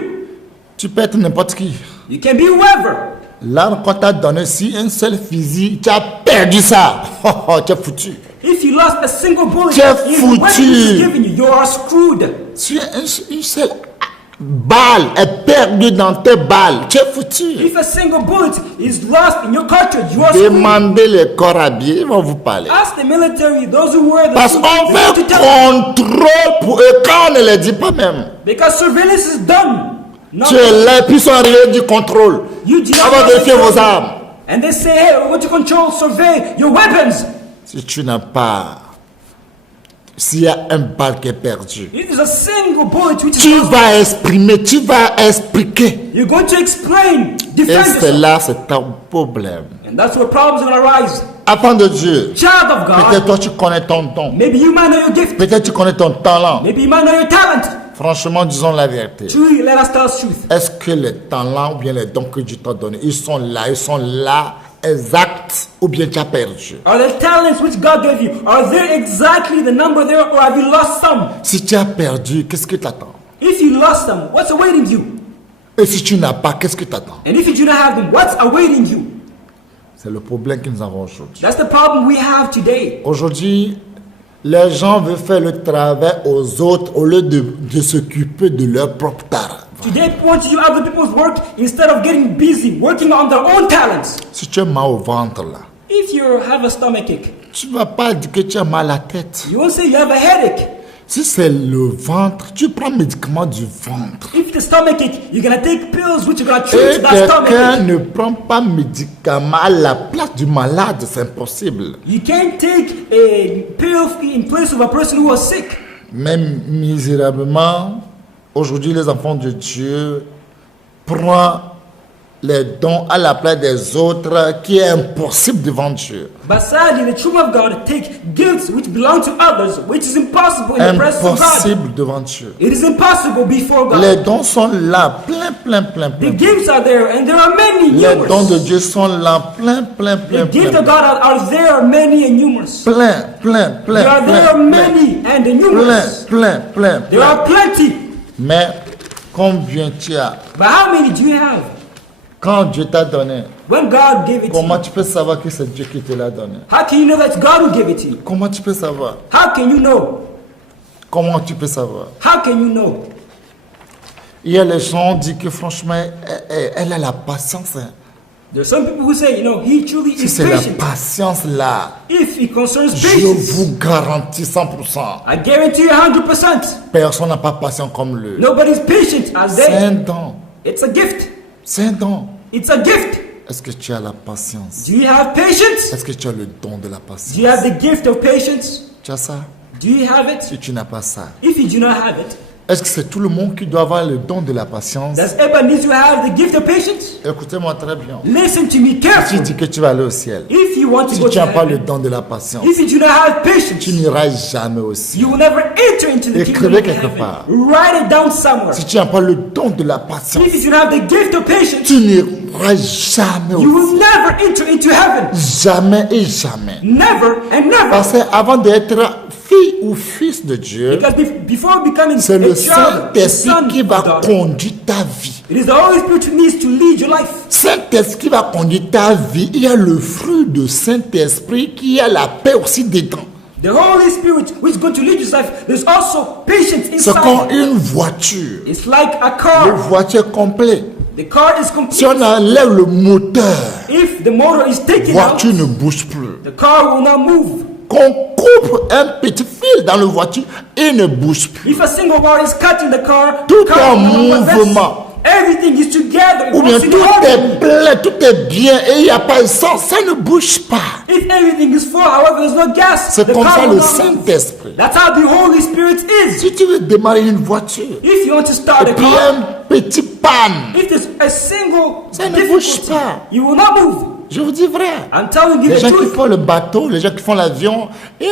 Tu peux être n'importe qui. You can be whoever. Là, quand t'a donné si un seul fusil, tu as perdu ça. Tu es foutu. If you lost a single bullet Tu es in the weapon foutu. He's given you, you are screwed. Si une seule balle est perdue dans tes balles, tu es foutu. If a single bullet is lost in your cartridge, you are screwed. Demandez les corps habillés, ils vont vous parler. Ask the military, those who wear the Parce suit, qu'on they fait need to tell you. contrôle pour eux quand on ne les dit pas même. Because surveillance is done. Not Tu es là, puis ils sont arrivés du contrôle. you do On va not vérifier vos armes. And they say, hey, we want to control, survey your weapons. Si tu n'as pas, s'il y a un balle qui est perdu, If there's a single bullet which is tu lost, vas exprimer, tu vas expliquer. you're going to explain, Et defend c'est yourself. là, c'est un problème. And that's where problems are going to arise. Enfant de Dieu, Child of peut-être God, toi tu connais ton don. maybe you might know your gift. Peut-être tu connais ton talent. Maybe you might know your talent. Franchement, disons la vérité. Truly, let us tell us truth. Est-ce que les talents ou bien les dons que Dieu t'a donnés, ils sont là, exacts, ou bien tu as perdu? Are the talents which God gave you, are they exactly the number there, or have you lost some? Si tu as perdu, qu'est-ce que t'attends? If you lost them, what's awaiting you? Et si tu n'as pas, qu'est-ce que t'attends? And if you do not have them, what's awaiting you? C'est le problème que nous avons aujourd'hui. That's the problem we have today. Aujourd'hui, les gens veulent faire le travail aux autres au lieu de s'occuper de leur propre talent. Today, people want to do other people's work instead of getting busy, working on their own talents. Si tu as mal au ventre là, If you have a stomachache, tu ne vas pas dire que tu as mal à la tête. you won't say you have a headache. Si c'est le ventre, tu prends médicament du ventre. If the stomachache, you're gonna take pills which are gonna Et treat that quelqu'un stomachache. ne prend pas médicament à la place du malade, c'est impossible. You can't take a pill in place of a person who was sick. Même misérablement, aujourd'hui les enfants de Dieu prennent les dons à la place des autres qui est impossible devant Dieu. But sadly, the children of God take gifts which belong to others, which is impossible in the presence of God. Impossible devant Dieu. It is impossible before God. Les dons sont là, plein. The gifts are there, and there are many, Les dons de numerous. Dieu sont là, plein. The gifts of God are there, many and numerous. Plein. There are many and numerous. Plein. There are plenty. Mais combien tu as? But how many do you have? Quand Dieu t'a donné, When God gave it to comment you, tu peux savoir que c'est Dieu qui te l'a donné? how can you know that's God who gave it to you? Comment tu peux savoir? How can you know? Comment tu peux savoir? How can you know? Il y a les gens qui disent que franchement, elle a la patience. Hein. There are some people who say, he truly Si is c'est la patient. patience là, If it concerns je patience, vous garantis 100%. I guarantee you 100%. Personne n'a pas patient comme lui. Nobody's patient as C'est un they. don. It's a gift. C'est un don. It's a gift. Est-ce que tu as la patience? Do you have patience? Est-ce que tu as le don de la patience? Do you have the gift of patience? Tu as ça? Do you have it? Si tu n'as pas ça, If you do not have it, est-ce que c'est tout le monde qui doit avoir le don de la patience? does everyone need to have the gift of patience? Écoutez-moi très bien. Listen to me Si tu carefully. dis que tu vas aller au ciel, If you want to si go tu to n'as pas le heaven, don de la patience, if you do not have patience, tu n'iras jamais au ciel. you will never enter into the kingdom Écrivez of quelque heaven. part. Write it down somewhere. Si tu n'as pas le don de la patience, If you do not have the gift of patience, tu n'iras jamais au you will ciel. never enter into heaven. Jamais et jamais. Never and never. Parce qu'avant d'être fille ou fils de Dieu, Because before becoming c'est a le child, a Saint-Esprit son qui or va daughter, conduire ta vie. it is the Holy Spirit who needs to lead your life. Saint-Esprit qui va conduire ta vie. Il y a le fruit de Saint-Esprit qui a la paix aussi dedans. The Holy Spirit who is going to lead your life, there's also patience C'est comme inside. une voiture. It's like a Une car. voiture complète. The car is Si complete. on enlève le moteur, If the motor is la taken voiture out, ne bouge plus. the car will not move. Qu'on coupe un petit fil dans la voiture, il ne bouge plus. If a single wire is cut in the car, Tout the car en will not advance. mouvement. Everything is together. It Ou bien works in tout harmony. est plein, tout est bien et il n'y a pas de sang, ça ne bouge pas. If everything is full, however, there's no gas, C'est the comme car ça will le not move. Saint-Esprit. That's how the Holy Spirit is. Si tu veux démarrer une voiture, If you want to start et a puis car, un petit panne, if there's a single ça ne bouge difficulty, pas. you will not move. Je vous dis vrai. I'm telling you Les the gens qui truth. font le bateau, les gens qui font l'avion, et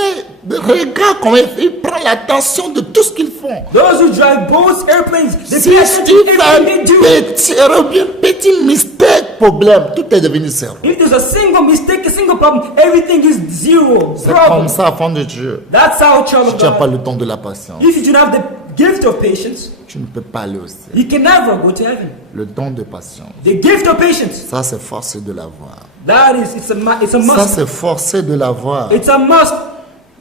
regarde comment ils prennent l'attention de tout ce qu'ils font. Those who drive boats, airplanes, they Si pay tu attention to fais un everything they do. petit erreur, bien petit mistake, problème, tout est devenu zéro. If there's a single mistake, a single problem, everything is zero. C'est comme Problem. ça, enfant de Dieu. That's how a child Si of tu n'as pas God. le don de la patience, If you don't have the gift of patience, tu ne peux pas aller au ciel. you can never go to heaven. Le don de patience, The gift of patience. ça c'est forcé de l'avoir. That is, it's a Ça must. c'est forcé de l'avoir. It's a must.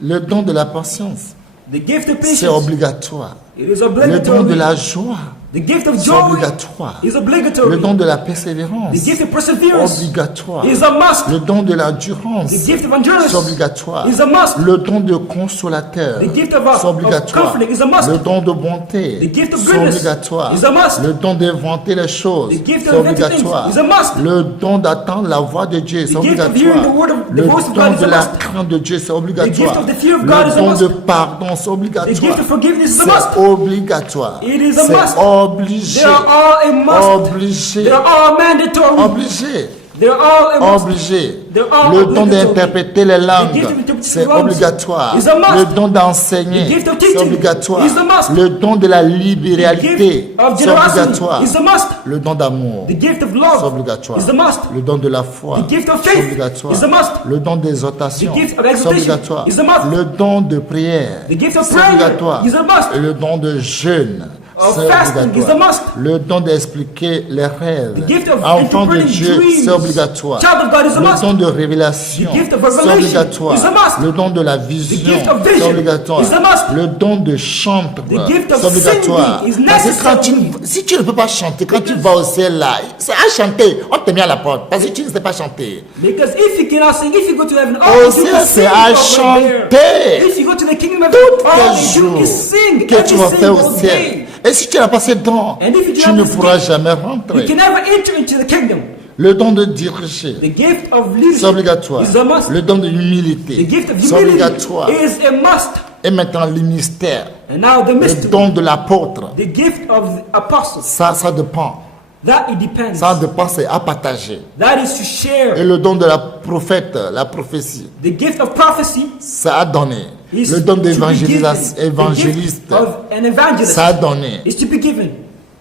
Le don de la patience, The gift of c'est patience. obligatoire. It is Le don de obligatory. la joie, The gift of c'est joy obligatoire. is Le obligatory. don de la The persévérance, gift of perseverance obligatoire. is a must. Le don de l'endurance, The gift of endurance c'est obligatoire. is a must. Le don de consolateur, The gift of c'est obligatoire. comforting is a must. Le don de bonté, The gift of c'est goodness obligatoire. is a must. Le don d'inventer les choses, The gift c'est of inventing obligatoire. things is a must. Le don d'attendre la voix de Dieu, c'est The gift of obligatoire. hearing the word of- the Le voice of don God is de a la must. crainte de Dieu, c'est gift obligatoire. of the fear of God is Le a don must. de pardon, c'est The obligatoire. gift of forgiveness is a C'est must. obligatoire. It is a C'est must. obligé. They are all a must. Obligé. They are all mandatory. Obligé. They are all a must. Obligé. They're all Le don obligatory. d'interpréter les The langues, gift of interpreting c'est langues obligatoire. is a must. Le don d'enseigner, The gift of c'est teaching obligatoire. is a must. Le don de la The libéralité, gift of c'est generosity obligatoire. is a must. Le don d'amour, The gift of c'est love obligatoire. is a must. Le don de la foi, The gift of c'est faith obligatoire. is a must. Le don d'exhortation, The gift of c'est exhortation obligatoire. is a must. Le don de prière, The gift of c'est prayer obligatoire. is a must. Et le don de jeûne, Of c'est fasting is obligatoire. a must. Le don d'expliquer les rêves, The gift of enfant de interpreting Dieu, dreams, c'est obligatoire. child of God is a Le must. don de révélation, The gift of c'est revelation obligatoire. is a must. Le don de la vision, gift of c'est vision obligatoire. is a must. Le don de chanter, The gift of c'est obligatoire. singing is Parce que quand necessary. si tu ne peux pas chanter, quand tu vas au ciel là, c'est à chanter, on te met à la porte parce que tu ne sais pas chanter. Because if you cannot sing, if you go to heaven, Oh, all you c'est- do is c'est sing à over chanter. there. If you go to the kingdom of Tous heaven, all les you do jours is sing que tu every vas faire au single ciel. day. Et si tu n'as pas ces dons, And if you tu have ne this pourras gift, jamais You rentrer. can never enter into the kingdom. Le don de diriger, The gift of c'est leadership obligatoire. is a must. Le don de The humilité, gift of c'est humility obligatoire. is a must. Et maintenant, le mystère, And now the le mystery, don de l'apôtre, the gift of the apostles, ça dépend. that it depends. Ça dépend, c'est à partager. That is to Et share. le don de la prophète, la prophétie, The gift of prophecy ça a donné. is Le don to be given. d'évangéliste, The évangéliste, gift of an evangelist ça a donné. is to be given.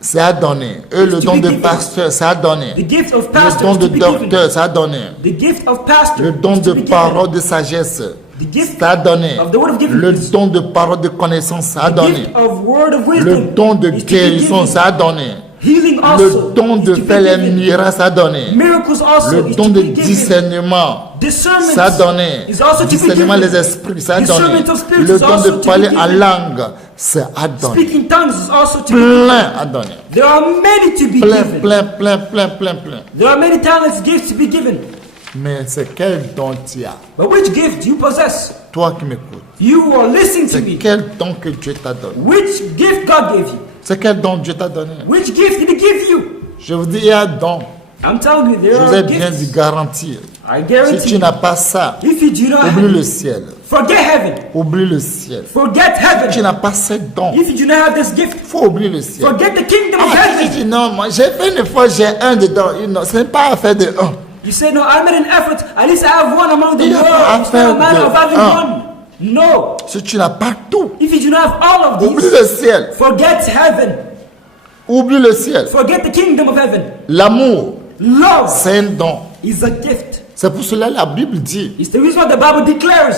Ça a donné. Et le to don be de given. pasteur, ça a donné. The gift of Le pastor don is de to be given. docteur, ça a donné. The gift of pastor Le don is to de be given. parole de sagesse, The gift ça a donné. of the word of giving Le is- don de parole de connaissance, ça a The donné. gift of word of Le wisdom don de is to be guérison, given. ça a donné. Healing also Le don is de to be faire les given. miracles, ça a donné. Miracles also Le is don to de be given. discernement, Discernment ça a donné. is also to be Discernement given. des esprits, ça a donné. Discernment of spirits Le is don also de to be parler en given. langue, ça a donné. Speaking tongues is also to be given. Plein à donner. There are many to be Plein, given. plein. There are many talents, gifts to be given. Mais c'est quel don tu as? But which gift do you possess? Toi qui m'écoutes. You who are listening to C'est me. quel don que Dieu t'a donné? Which gift God gave you? C'est quel don Dieu t'a donné? Which gift did He give you? Je vous dis, il y a un don. I'm telling you, there Je vous ai are bien dit gifts. garantir. I Si guarantee tu you. n'as pas ça, If you do not oublie have le it, ciel. forget heaven. Oublie le ciel. Forget Si tu heaven. n'as pas ces dons, If you do not have this gift, il faut oublier le ciel. forget the kingdom of Ah, tu heaven. dis non, moi j'ai fait une fois, j'ai un dedans. Non, ce n'est pas affaire de un. You say, no, I made an effort. At least I have one among the Il y a pas world. It's not a affaire matter de of having un. one. No. Si tu n'as pas tout, If you do not have all of oublie these, le ciel. forget heaven. Oublie le ciel. Forget the kingdom of heaven. L'amour, Love c'est un don. is a gift. C'est pour cela que la Bible dit, It's the reason why the Bible declares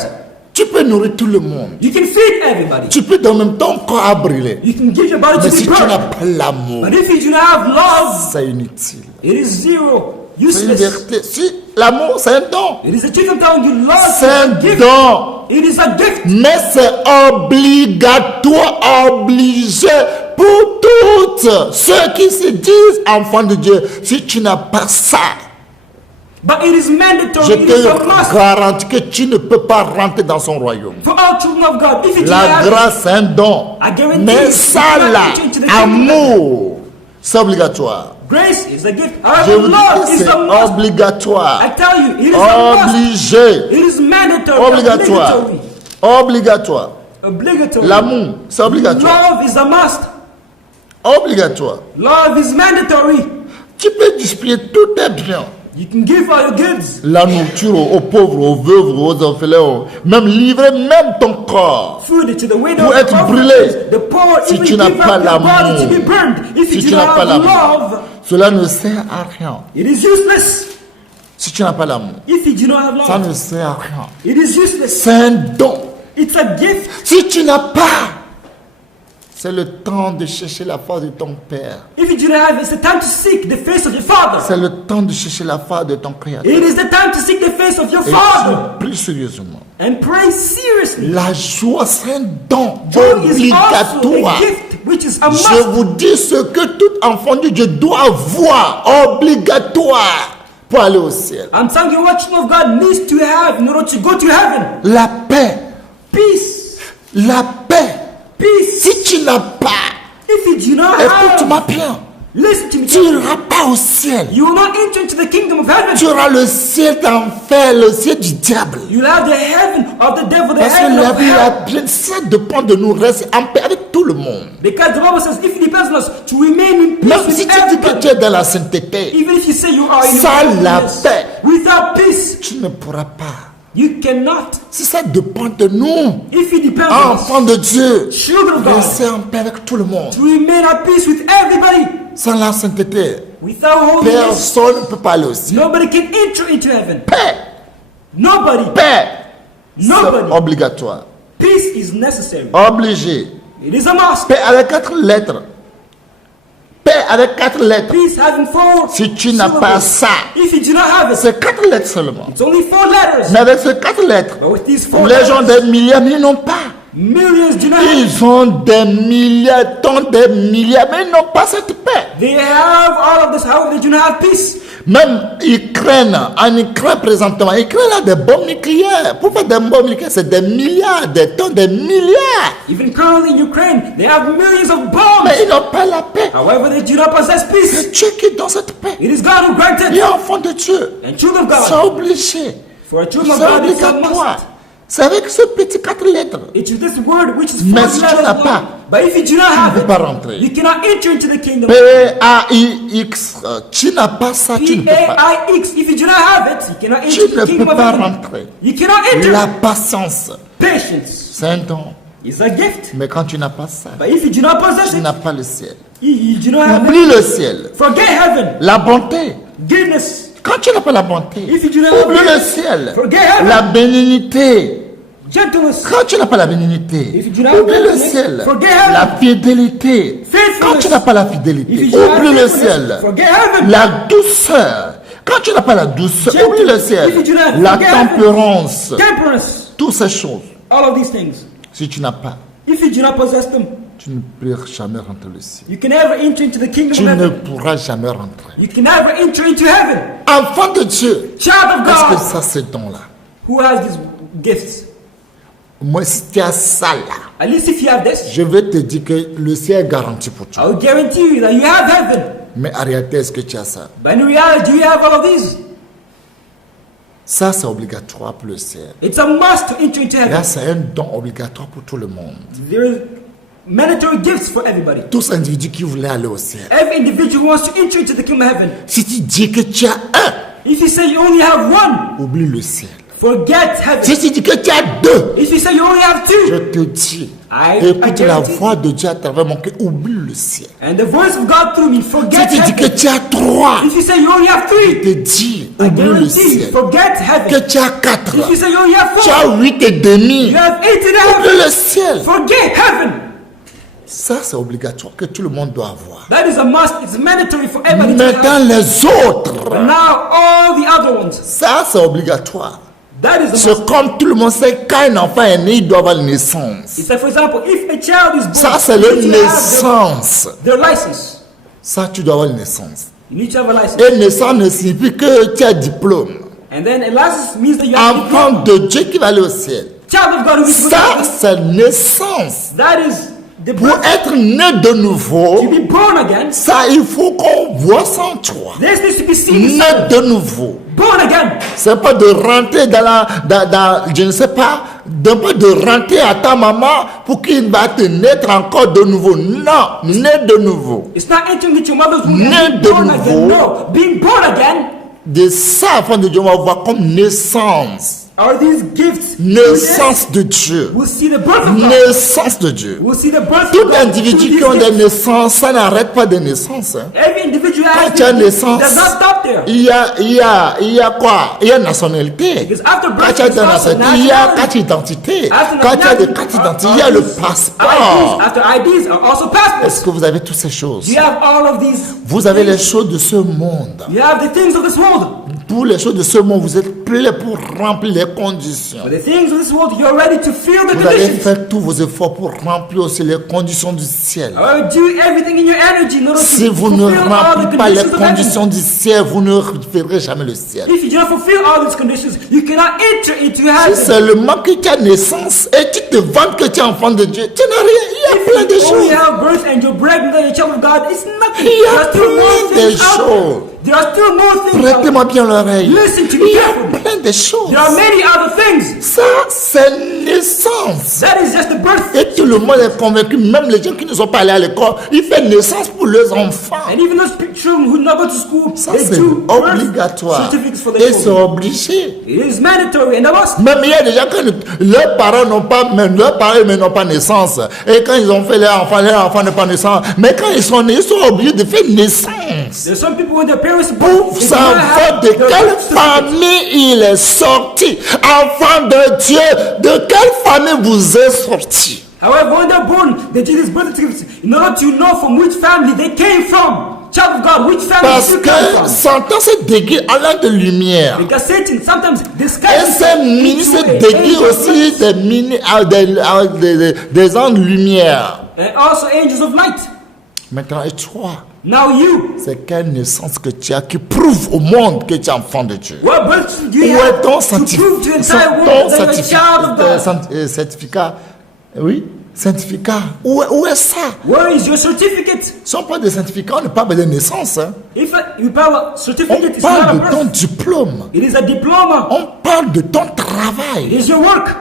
tu peux nourrir tout le monde. you can feed everybody. Tu peux dans le même temps corps à brûler. You can give your body Mais to si be tu n'as burned. pas l'amour, But if you do not have love, c'est inutile. it is zero. C'est une Useless. vérité. Si l'amour, c'est un don. It is a truth I'm telling you. Love is C'est a un gift. don. It is a gift. Mais c'est obligatoire, obligé pour toutes ceux qui se disent enfants de Dieu. Si tu n'as pas ça, But it is mandatory. je It is a te must garantis que tu ne peux pas rentrer dans son royaume. for all children of God. If you do not La have it, grâce, c'est un don. I guarantee Mais you, ça, you cannot là, enter into the kingdom. amour, c'est obligatoire. Grace is a gift. Je However, vous dis love que is c'est a must. obligatoire. I tell you, it is a must. Obligé. It is mandatory. Obligatoire. Obligatory. Obligatoire. Obligatory. L'amour, c'est obligatoire. Love is a must. obligatoire. Love is mandatory. Tu peux displier tous tes biens. You can give all your goods. La nourriture aux pauvres, aux veuves, aux orphelins, même livrer même ton corps. Food to the widow, Pour être brûlé. the poor, Si even tu n'as give pas up your body l'amour, to be burned. If si you tu do n'as not pas have l'amour, love, cela ne sert à rien. it is useless. Si tu n'as pas l'amour, If you do not have ça love, ne sert à rien. it is useless. C'est un don. It's a gift. Si tu n'as pas, c'est le temps de chercher la face de ton Père. If you do not have, it's the time to seek the face of your Father. C'est le temps de chercher la face de ton Créateur. It is the time to seek the face of your Et Father. plus sérieusement, And pray seriously. la joie, c'est un don Joy is also obligatoire. a gift which is a Je must. vous dis ce que tout enfant de Dieu doit avoir, obligatoire, pour aller au ciel. I'm telling you what children of God needs to have in order to go to heaven. La paix, Peace. la paix. Peace. Si tu n'as pas, If you do not écoute-moi have, bien, listen to me. tu n'iras pas au ciel. You will not enter into the kingdom of heaven. Tu auras le ciel d'enfer, le ciel du diable. You'll have the heaven of the devil, the Parce que heaven la of Bible a hell. bien, ça dépend de nous rester en paix avec tout le monde. Because the Bible says, if it depends on us to remain in peace Même with si tu dis que tu everybody, es dans la sainteté, even if you say you are in sans la holiness, paix, without peace, tu ne pourras pas. you cannot. Si ça dépend de nous, If it depends on us, enfants de Dieu, children of God, rester en paix avec tout le monde. to remain at peace with everybody, Sans la sainteté, without holiness, personne ne peut pas aller au ciel. nobody can enter into heaven. Paix, Nobody. paix, c'est Nobody. obligatoire. Peace is necessary. Obligé. It is a must. Paix avec 4 lettres. Paix avec 4 lettres. Peace having four Si tu n'as pas syllables. ça, If you do not have it, c'est 4 lettres seulement. it's only 4 letters. Mais avec ces 4 lettres, But with these 4 les gens letters, des milliards, mais ils n'ont pas. millions do not have it. Ils ont des milliards, tant des milliards, mais ils n'ont pas cette paix. They have all of this, however, they do not have peace. Même Ukraine, en Ukraine présentement, Ukraine a des bombes nucléaires. Pour faire des bombes nucléaires, c'est des milliards, des tonnes, des milliards. Even currently in Ukraine, they have millions of bombs. Mais ils n'ont pas la paix. However, they do not possess peace. C'est Dieu qui donne cette paix. It is God who grants Et it. enfant de Dieu, And children of c'est God, obligé. for a children of C'est God, it's a obligatoire. must. C'est avec ce petit 4 lettres. It's this word which is Mais 4 si tu letters n'as long. pas, But if you do not tu have ne peux it, pas rentrer. you cannot enter into the kingdom. P-A-I-X. Tu n'as pas ça, tu ne peux pas. P-A-I-X. If you do not have it, you cannot Tu enter ne the kingdom peux of pas heaven. rentrer. You cannot enter. La patience, Patience c'est un don. is a gift. Mais quand tu n'as pas ça, But if you do not possess tu it, n'as pas le ciel. you do not have it. Oublie le ciel. Forget heaven. La bonté. Goodness. Quand tu n'as pas la bonté, If you do not have oublie le goodness, ciel. forget heaven. La bénignité. Gentleness. Quand tu n'as pas la bénignité, If you do not have oublie le goodness, ciel. forget heaven. La fidélité. Faithfulness. Quand tu n'as pas la If fidélité, you do not have oublie le faithfulness, ciel. forget heaven. La douceur. Quand tu n'as pas la douceur, Gentle. oublie le If ciel. you do not La forget heaven. tempérance. Temperance. Toutes ces choses. All of these things. Si tu n'as pas, If you do not possess them, tu ne pourras jamais rentrer au ciel. you can never enter into the kingdom Tu of ne heaven. pourras jamais rentrer. You can never enter into heaven. Enfant de Dieu, Child of est-ce que God, ça c'est don-là? who has these gifts? Moi, si tu as ça là, At least if you have this, je vais te dire que le ciel est garanti pour I toi. will guarantee you that you have heaven. Mais en réalité, est-ce que tu as ça? But in reality, do you have all of these? Ça, c'est obligatoire pour le ciel. It's a must to enter into heaven. Là, c'est un don obligatoire pour tout le monde. There is mandatory gifts for everybody. Tous individus qui voulaient aller au ciel. Every individual who wants to enter into the kingdom of heaven. Si tu dis que tu as un, If you say you only have one, oublie le ciel. forget heaven. Si tu dis que tu as deux, If you say you only have je two, te dis, I écoute la guarantee. voix de Dieu à travers mon cœur, oublie le ciel. And the voice of God through me, Si forget tu dis que heaven. tu as trois, If you say you only have je three, te dis, I oublie le guarantee you, ciel. forget heaven. Que tu as quatre, If you say you only have tu four, as 8 et demi, you have 8 in oublie heaven. le ciel. Forget heaven. Ça, c'est obligatoire que tout le monde doit avoir. That is a must. It's mandatory for everybody to Maintenant, have. les autres, But now all the other ones, ça, c'est obligatoire. that is a must. C'est comme tout le monde sait, quand un enfant est né, il doit avoir une naissance. It's like, for example, if a child is born, Ça, c'est you leur need to have naissance. their license. Ça, tu dois avoir une naissance. You need to have a license. Et naissance ne signifie que tu as diplôme. And then a license means that you have a Enfant de Dieu qui va aller au ciel. child of God who is Ça, c'est naissance. That is The Pour birth, être né de nouveau, to be born again, ça, il faut qu'on voit ça en toi. this needs to be seen. Né de nouveau. Born again. C'est pas de rentrer je ne sais pas, de rentrer à ta maman pour qu'il va te naître encore de nouveau. Non, né de nouveau. It's not entering into your mother's womb Né and being de born again. nouveau. No, being born again De ça, enfant de Dieu, on va voir comme naissance. are these gifts. Naissance de Dieu. We'll see the birth of God. Naissance de Dieu. We'll see the birth Tout of God. individu through qui ont these des gifts. naissances, ça n'arrête pas de naissance. Hein. Every individual Quand has tu as these gifts. naissance, Does not stop there. il y a quoi? Il y a nationalité. Because after Quand birth, tu as there's ta also nationalité, il y a nationality. carte d'identité. After Quand tu as des nationality, cartes d'identité, il y a le passeport. IDs. After IDs are also Est-ce passports. que vous avez toutes ces choses? You have all of these. Vous avez les choses de ce monde. You have the things of this world. Pour les choses de ce monde, vous êtes prêts pour remplir les conditions. But the things of this world, you're ready to feel the Vous allez conditions. faire tous vos efforts pour remplir aussi les conditions du ciel. However, do everything in your energy in order Si to vous ne fulfill all the remplissez pas les conditions of heaven. conditions du ciel, vous ne verrez jamais le ciel. If you do not fulfill all these conditions, you cannot enter into Si heaven. seulement que tu as naissance et tu te vantes que tu es enfant de Dieu, tu n'as rien. Il y a plein de If you only choses. have birth and you're pregnant and you're a child of God, it's nothing. Il y a There are still more plein de things out choses. there. There are still more things out Prêtez-moi there. bien l'oreille. Listen to me Il y a carefully. plein de choses. There are many other things. Ça, c'est naissance. That is just the birth. Et tout le monde est convaincu, même les gens qui ne sont pas allés à l'école, ils font naissance pour leurs enfants. And even those children who not go to school, Ça, they c'est do birth obligatoire. certificates for their Et c'est children. obligé. It is mandatory and a must. Même il y a des gens que leurs parents n'ont pas, même leurs parents mais n'ont pas naissance. Et quand ils ont fait leur enfant n'est pas naissant. Mais quand ils sont nés, ils sont obligés de faire naissance. There's some people when their parents Pour they do not savoir have de their quelle birth certificate. famille il est sorti. Enfant de Dieu, de quelle famille vous êtes sorti? However, when they're born, they do this birth certificate in order to know from which family they came from. Child of God, which family Parce you came que from. Satan se déguise en l'un de lumière. Because Satan sometimes Et disguises ces ministres se déguisent aussi des anges de lumière. and also angels of light. Maintenant, et toi, Now you, c'est quelle naissance que tu as qui prouve au monde que tu es enfant de Dieu? what birth do Où you est have ton to prove to the entire ton world that you're a child of God? certificat? Oui, certificat. Où est ça? Where is your certificate? Si on parle de certificat, on ne parle pas de naissance. Hein. If you have a On certificate, it's not parle a de ton birth. diplôme. It is a diploma. On parle de ton It travail. is your work.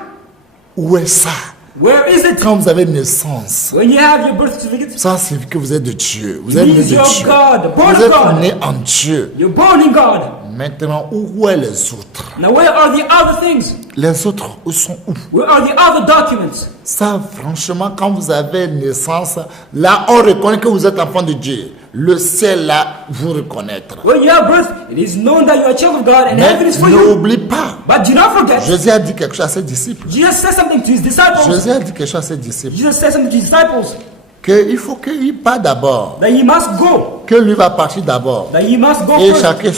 Où est ça? Where is it? Quand vous avez naissance, When you have your birth certificate, ça signifie que vous êtes de Dieu. Vous it êtes né means de you're Dieu. God, born Vous of êtes God. né en Dieu. You're born in God. Maintenant, où est les autres? Now, where are the other things? Les autres, où sont où? Where are the other documents? Ça, franchement, quand vous avez naissance, là, on reconnaît que vous êtes enfant de Dieu. Le ciel, là, vous reconnaître. When you have birth, it is known that you're a child of God and heaven Mais is for you. n'oublie pas, But do not forget, Jésus a dit quelque chose à ses disciples. Jesus said something to his disciples. Jésus a dit quelque chose à ses disciples. Jesus said something to his disciples Qu'il faut qu'il parte d'abord. that he must go, Que lui va partir d'abord. that he must go Et first. chacun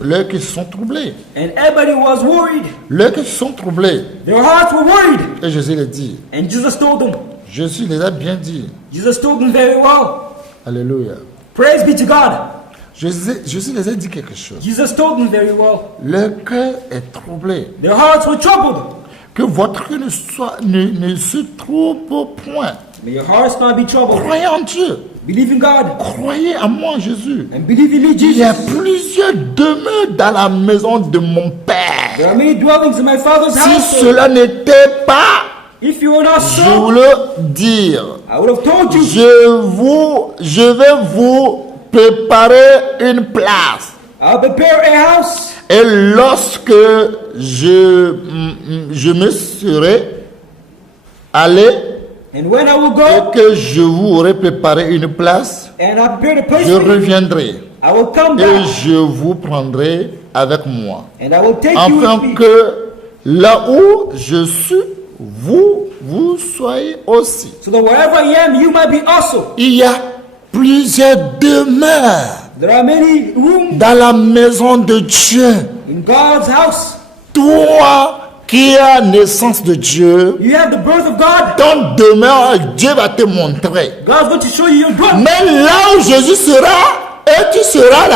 leurs qui se sont troublés. And everybody was worried. Leurs qui se sont troublés. Their hearts were worried. Et Jésus les dit. And Jesus told them. Jésus les a bien dit. Jesus told them very well. Alléluia. Praise be to God. Jésus les a dit quelque chose. Jesus told them very well. Leur cœur est troublé. Their hearts were troubled. Que votre cœur ne se trouble point. May your hearts not be troubled. Croyez en Dieu. Believe in God Croyez en moi, Jésus. and believe in me, Il y a Jesus. plusieurs demeures dans la maison de mon Père. There are many dwellings in my Father's Si house. cela n'était pas, If you were not je so, vous le dire. I would have told you. Je vais vous préparer une place. I'll prepare a house. Et lorsque je me serai allé And when I will et go que je vous aurai préparé une place, and I prepare the place je for you, reviendrai I will come et back je vous prendrai avec moi. and I will take you Afin with me. que là où je suis, vous soyez aussi. So that wherever I am, you might be also. Il y a plusieurs demeures There are many rooms dans la maison de Dieu. in God's house. Toi qui as naissance de Dieu, You have the birth of God. ton demeure, Dieu va te montrer. God's going to show you your dwelling. Mais là où Jésus sera, et tu seras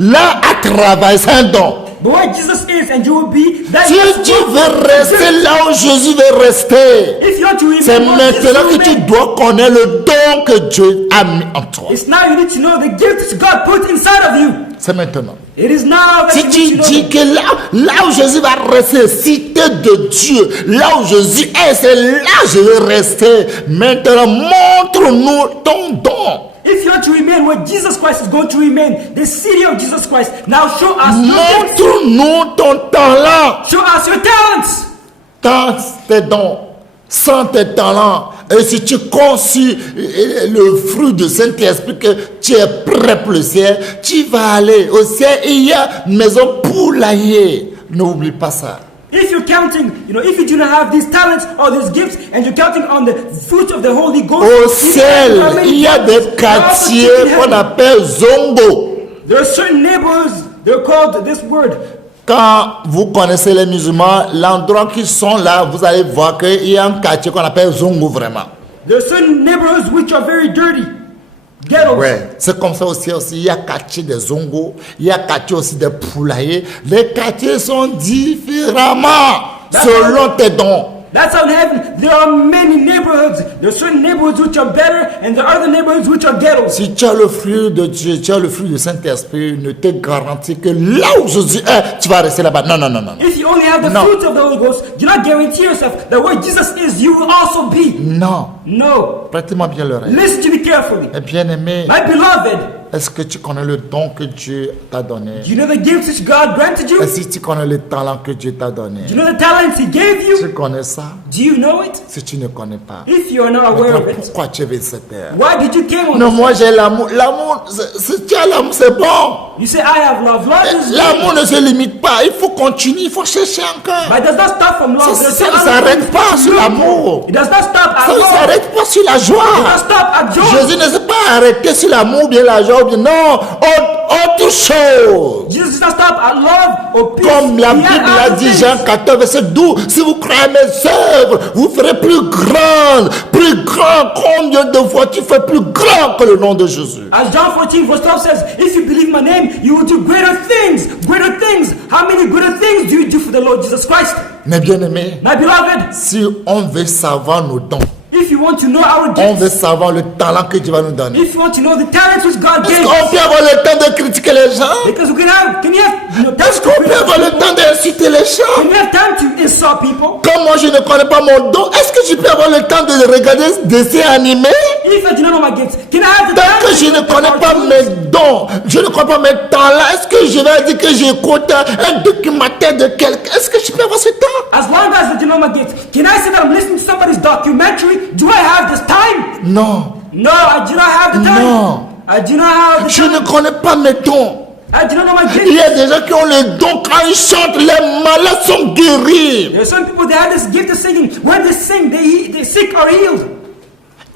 là à travailler, c'est un don. But where Jesus is and you will be, Si tu veux rester là où Jésus veut rester, if you want to remain c'est where Jesus maintenant que tu remains, dois connaître le don que Dieu a mis en toi. it's now you need to know the gifts God put inside of you. C'est maintenant. It is now that Si you need tu to know dis que là où Jésus va rester, cité de Dieu, là où Jésus est, c'est là que je vais rester. Maintenant, montre-nous ton don. if you want to remain where Jesus Christ is going to remain, the city of Jesus Christ, now show us your gifts. Montre-nous ton talent. Show us your talents. Tant tes dons, sans tes talents. Et si tu conçus le fruit du Saint-Esprit que tu es prêt pour le ciel, tu vas aller au ciel. Il y a une maison poulailler. N'oublie pas ça. If you're counting, if you do not have these talents or these gifts, and you're counting on the fruit of the Holy Ghost, Au ciel, il y a des quartiers qu'on appelle zongo. There are certain neighborhoods, they're called this word. Quand vous connaissez les musulmans, l'endroit qu'ils sont là, vous allez voir qu'il y a un quartier qu'on appelle zongo vraiment. There are certain neighborhoods which are very dirty. Ghettos. Ouais, c'est comme ça aussi. Il y a quartier des zongos, il y a quartier aussi des poulaillers. Les quartiers sont différemment selon tes dons. That's how in heaven there are many neighborhoods. There are certain neighborhoods which are better, and there are other neighborhoods which are ghettos. Si tu as le fruit de Dieu, tu as le fruit du Saint-Esprit, ne te garantit que là où Jésus est, tu vas rester là-bas. Non, non, non, non. If you only have the No. fruit of the Holy Ghost, do not guarantee yourself that where Jesus is, you will also be. Non. No. Prête-moi bien l'oreille. Listen to me carefully. Et bien-aimé, My beloved, est-ce que tu connais le don que Dieu t'a donné? do you know the gifts which God granted you? Et si tu connais le talent que Dieu t'a donné? Do you know the talents He gave you? Tu connais ça? Do you know it? Si tu ne connais pas, If you are not aware alors of it, pourquoi tu es venu sur cette terre? why did you came on Non, this? moi j'ai l'amour. L'amour, si tu as l'amour, c'est bon. You say, I have love. Love is L'amour ne se limite pas. Il faut continuer, il faut chercher encore. But it does not stop from love. Ça There's ça still ne other s'arrête things pas to sur do. l'amour. It does not stop at Ça ne love. s'arrête pas sur la It does joie. not stop at joy. Jésus ne s'est pas arrêté sur l'amour ou bien la joie. Ou bien, non, autre chose. Jesus does not stop at love or peace. Comme la He Bible had l'a other dit, things. Jean 14, verset 12, si vous croyez à mes œuvres, vous ferez plus grand. Combien de fois tu fais plus grand que le nom de Jésus? As John 14 verse 12 says, if you believe my name, you will do greater things. Greater things. How many greater things do you do for the Lord Jesus Christ? Mais bien aimé, My beloved, si on veut savoir nos dons, if you want to know our on gifts, veut savoir le talent que Dieu va nous donner. if you want to know the talents which God Est-ce gave qu'on us, peut avoir le temps de critiquer les gens? because we can you have Est-ce qu'on peut avoir le temps d'insulter les gens? can you have time to insult people? Comme moi je ne connais pas mon don, est-ce que je peux avoir le temps de regarder des dessins animés? If I do not know my gifts, can I have the Tant time que je ne connais pas mes dons, je ne connais pas mes talents, est-ce que je vais dire que j'écoute un documentaire de quelqu'un? Est-ce que je peux avoir ce temps? As long as I do not know my gifts, can I say that I'm listening to somebody's documentary? Do I have this time? Non, No, I do not have the time. No. I do not have the je time. ne connais pas mes dons. I do not know my Il y gifts. a des gens qui ont le don, quand ils chantent, les malades sont guéris. There are some people that have this gift of singing. When they sing, they sick are healed.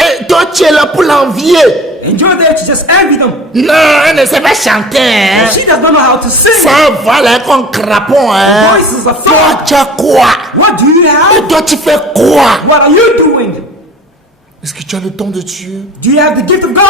Et toi tu es là pour l'envier. And you're there to just envy them. Non, elle ne sait pas chanter. Hein. She does not know how to sing. Ça va là comme crapaud. Hein. Voices are Toi fine. tu as quoi? What do you Et have? toi tu fais quoi? What are you doing? Est-ce que tu as le don de Dieu? Do you have the gift of God?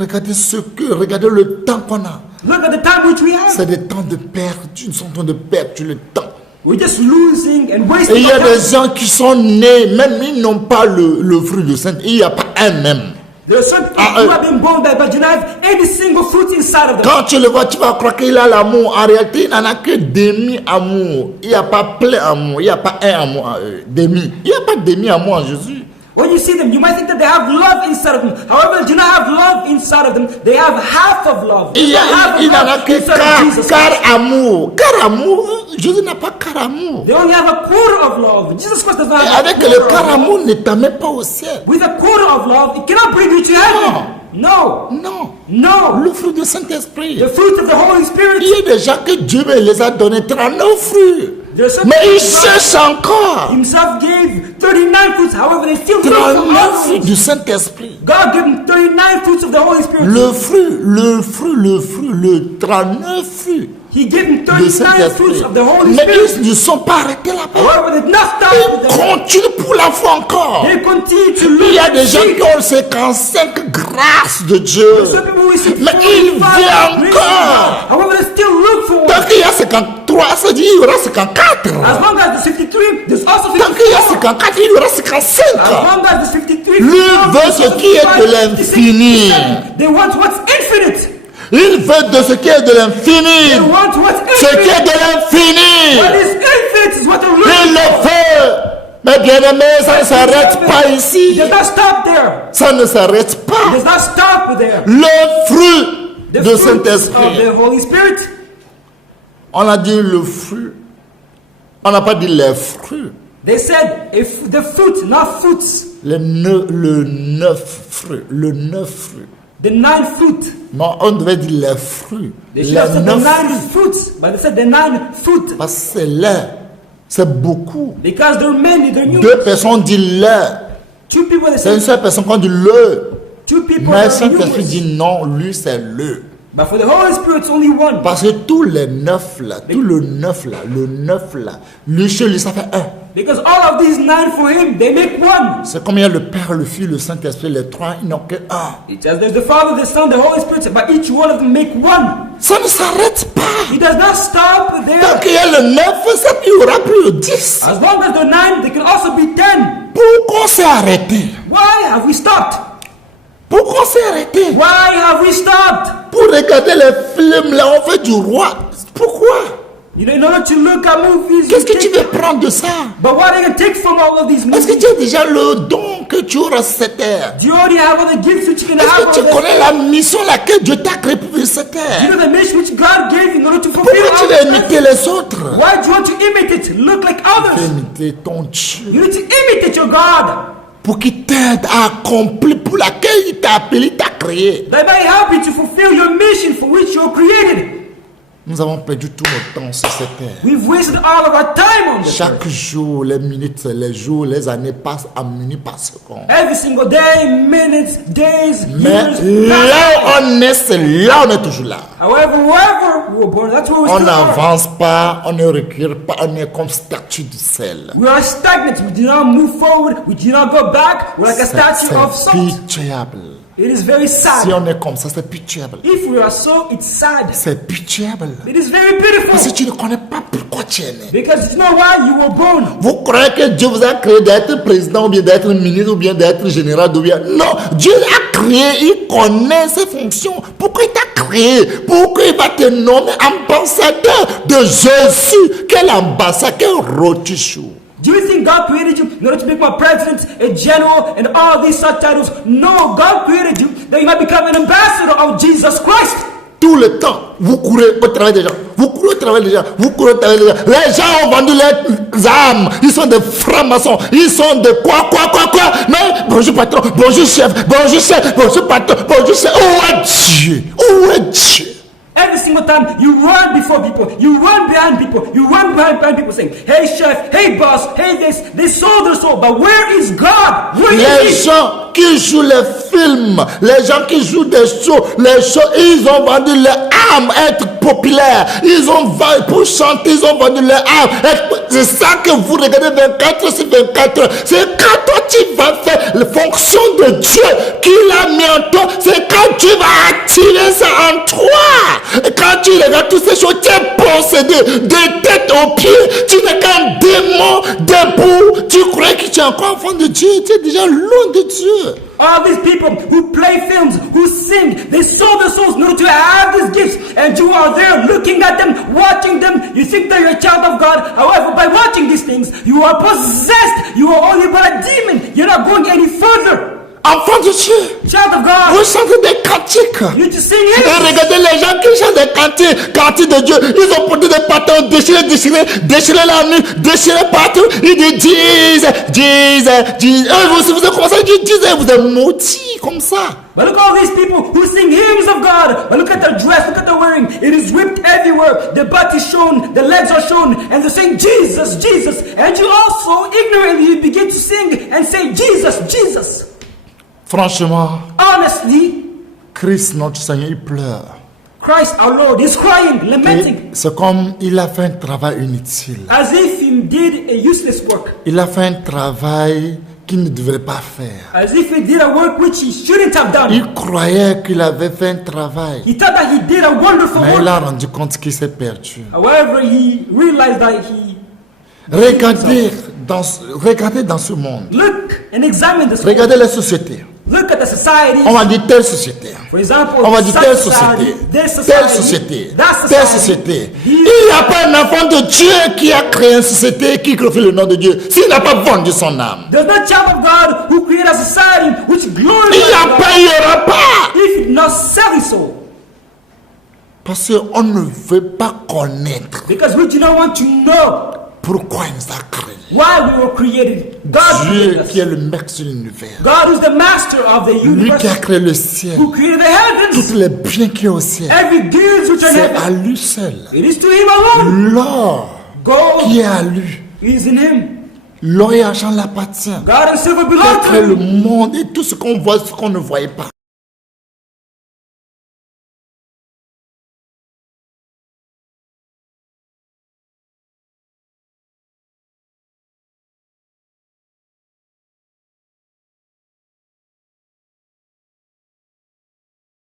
Regardez le temps qu'on a. Look at the time which we have. C'est des temps de perdre. Nous sommes en train de perdre le temps. We're just losing and Et wasting il y a our des time. gens qui sont nés, même ils n'ont pas le fruit du Saint. Il n'y a pas un même. There are some people who have been born there, but do not have any single fruit inside of them. Quand tu le vois, tu vas croire qu'il a l'amour. En réalité, il n'en a que demi-amour. Il n'y a pas plein amour. Il n'y a pas un amour en eux. Demi. Il n'y a pas demi-amour en Jésus. When you see them, you might think that they have love inside of them. However, they do not have love inside of them. They have half of love. Il They have n'en a love que inside of Jesus. quart amour. Quart amour. Jésus n'a pas quart amour. They only have a quarter of love. Jesus Christ does not Et have avec a le quarter quart of love. amour, ne t'amène pas au ciel. With a quarter of love, it cannot bring you to heaven. No. Non. No. Le fruit du Saint-Esprit. The fruit of the Holy Il Spirit. y a des gens que Dieu les a donnés 39 fruits. There are some Mais people ils God cherchent encore. Himself gave 39 fruits. However, they still take from 39 other fruits fruits. du Saint-Esprit. God gave them 39 fruits of the Holy Spirit. Le 39 fruits He gave them du 39 fruits Saint-Esprit. of the Holy Mais Spirit. ils ne sont pas arrêtés là-bas. However, they did not stop with Ils them. continuent pour la foi encore. They continue to Il y a look. des gens seek. qui ont 55 grâces de Dieu. Some people will see Mais il 45 vient graces of encore. God. However, they still look for Tant one. qu'il y a 53, ça dit il y aura 54. As long as there's 53, there's also Tant qu'il y a 54. 54, il y aura 55. As long as there's 53, Lui veut there's ce qui est de 55, l'infini. 57. They want what's infinite. Il veut de ce qui est de They l'infini. want what's Ce qui est infinite. de l'infini. What is infinite is what they're Il looking le for. fait. Mais bien aimé, ça ne s'arrête pas It ici. does not stop there. Ça ne s'arrête It pas. does not stop there. Le fruit The de fruit of Saint-Esprit. the Holy Spirit. On a dit le fruit. On n'a pas dit les fruits. They said if the fruit, not fruits. Le neuf fruit. Le neuf fruit. The 9 fruit. Non, on devait dire les fruits. They Les should have said the 9 neuf fruits. fruits, but they said the 9 fruit Parce que c'est l'air. C'est beaucoup. because there are many. There are Deux numerous. personnes disent l'air. Two people they C'est une say seule personne qui dit le. two people Mais are Saint-Esprit numerous. dit non, lui c'est le. But for the Holy Spirit, it's only one. Parce que tous les neuf là, tout le neuf là, lui chez lui ça fait un. Because all of these 9 for him, they make one. C'est comme il y a le Père, le Fils, le Saint-Esprit, les trois, ils n'ont que un. It's as there's the Father, the Son, the Holy Spirit, but each one of them make one. Ça ne s'arrête pas. It does not stop Tant there. qu'il y a le 9, ça, il y aura plus de 10. As long as there are 9, there can also be 10. Pourquoi on s'est arrêté? Why have we stopped? Pourquoi on s'est arrêté? Why have we stopped? Pour regarder les films là, on fait du roi. Pourquoi? You know, in order to look at movies, Qu'est-ce you que tu take- veux prendre de ça? but what are you going to take from all of these Est-ce que movies? tu as déjà le don que tu auras cette terre? Do you already have all the gifts which you can Est-ce have que tu on this? connais la mission laquelle Dieu t'a créé pour vivre cette You terre? know the mission which God gave you in order to fulfill Pourquoi tu all veux this? imiter les autres? Why do you want to imitate it? Look like Tu veux others. imiter ton Dieu You need to imitate your God. pour qu'il t'aide à accomplir pour laquelle il t'a appelé, il t'a créé. That may help you to fulfill your mission for which you're created. Nous avons perdu tout notre temps sur cette terre. We've wasted all of our time on this earth. Chaque jour, les minutes, les jours, les années passent à minute par seconde. Every single day, minutes, days, Mais years. là time. où on est, c'est là où on est toujours là. However, wherever we were born, that's where we On still are. n'avance pas, on ne recule pas, on est comme statue du sel. We are stagnant. We do not move forward. We do not go back. We're like a statue of C'est salt. pitiable. It is very Si sad. on est comme ça, c'est pitiable. If we are so, it's sad. C'est pitiable. It is very Parce que pitiful. tu ne connais pas pourquoi tu es né. Because you know why you were born. Vous croyez que Dieu vous a créé d'être président ou bien d'être ministre ou bien d'être général ou bien... Non, Dieu a créé, il connaît ses fonctions. Pourquoi il t'a créé? Pourquoi il va te nommer ambassadeur de Jésus? Quel ambassadeur? Quel rôle tu joues? Do you think God created you in order to become a president, a general, and all these such titles? No, God created you that you might become an ambassador of Jesus Christ. Tout le temps, vous courez au travail des gens. Vous courez au travail des gens. Vous courez au travail des gens. Les gens ont vendu leurs âmes. Ils sont des francs-maçons. Ils sont de quoi. Mais bonjour patron, bonjour chef, bonjour patron, bonjour chef. Où est Dieu? Où est Dieu? Every single time you run before people, you run behind people, you run behind people saying, hey chef, hey boss, hey this, they sold their soul. But where is God? Where Les is He? gens qui jouent les films, les gens qui jouent des shows, ils ont vendu leur âme être populaire. Ils ont vendu, pour chanter, ils ont vendu leur âme. C'est ça que vous regardez 24 sur 24. C'est quand toi tu vas faire la fonction de Dieu qu'il a mis en toi. C'est quand tu vas attirer ça en toi. Et quand tu regardes toutes ces choses, tu es possédé de tête aux pieds. Tu n'es qu'un démon debout. Tu crois que tu es encore enfant de Dieu. Tu es déjà loin de Dieu. All these people who play films, who sing, they sold their souls in order to have these gifts. And you are there looking at them, watching them. You think that you're a child of God. However, by watching these things, you are possessed. You are only but a demon. You're not going any further. Enfant de Dieu. Child of God, Vous chantez des cantiques. you need to sing Et it. regardez les gens qui chantent des cantiques de Dieu. Ils ont porté des patins déchirés la nuit, déchirés partout. Ils disent, vous avez commencé à dire, vous êtes maudits comme ça. But look at all these people who sing hymns of God. But look at their dress, look at their wearing. It is ripped everywhere. The butt is shown, the legs are shown, and they're saying Jesus, Jesus. And you also ignorantly begin to sing and say Jesus, Jesus. Franchement, Honestly, Christ notre Seigneur, il pleure. Christ our Lord is crying, lamenting, Et c'est comme il a fait un travail inutile. as if he he did a useless work, Il a fait un travail qu'il ne devrait pas faire. as if he did a work which he shouldn't have done. Il croyait qu'il avait fait un travail, He thought that he did a wonderful mais il work. a rendu compte qu'il s'est perdu. However, he realized that he Regardez dans ce monde. look and examine this. Regardez les sociétés. Look at the society. On va dire telle société. For example, On va dire telle such société. this Telle society, société. that Telle society. société. Il n'y a pas un enfant de Dieu qui a créé une société qui glorifie le nom de Dieu s'il n'a pas vendu son âme. There's no child of God who created a society which Il glorifies n'y a God pas, il n'y aura pas. if he did not sell his soul. Parce qu'on ne veut pas connaître Because we do not want to know pourquoi il nous a créés. why we were created. God Dieu created qui est us. le maître de l'univers. God who's the master of the Lui qui a universe, créé le ciel. who created the heavens, Tous les biens qui est au ciel. every goods which are in C'est heaven. à lui seul. It is to him alone. L'or Gold qui est à lui. is in him. L'or et l'argent l'appartient. God and silver Il a belong créé to le him. monde et tout ce qu'on voit, ce qu'on ne voyait pas.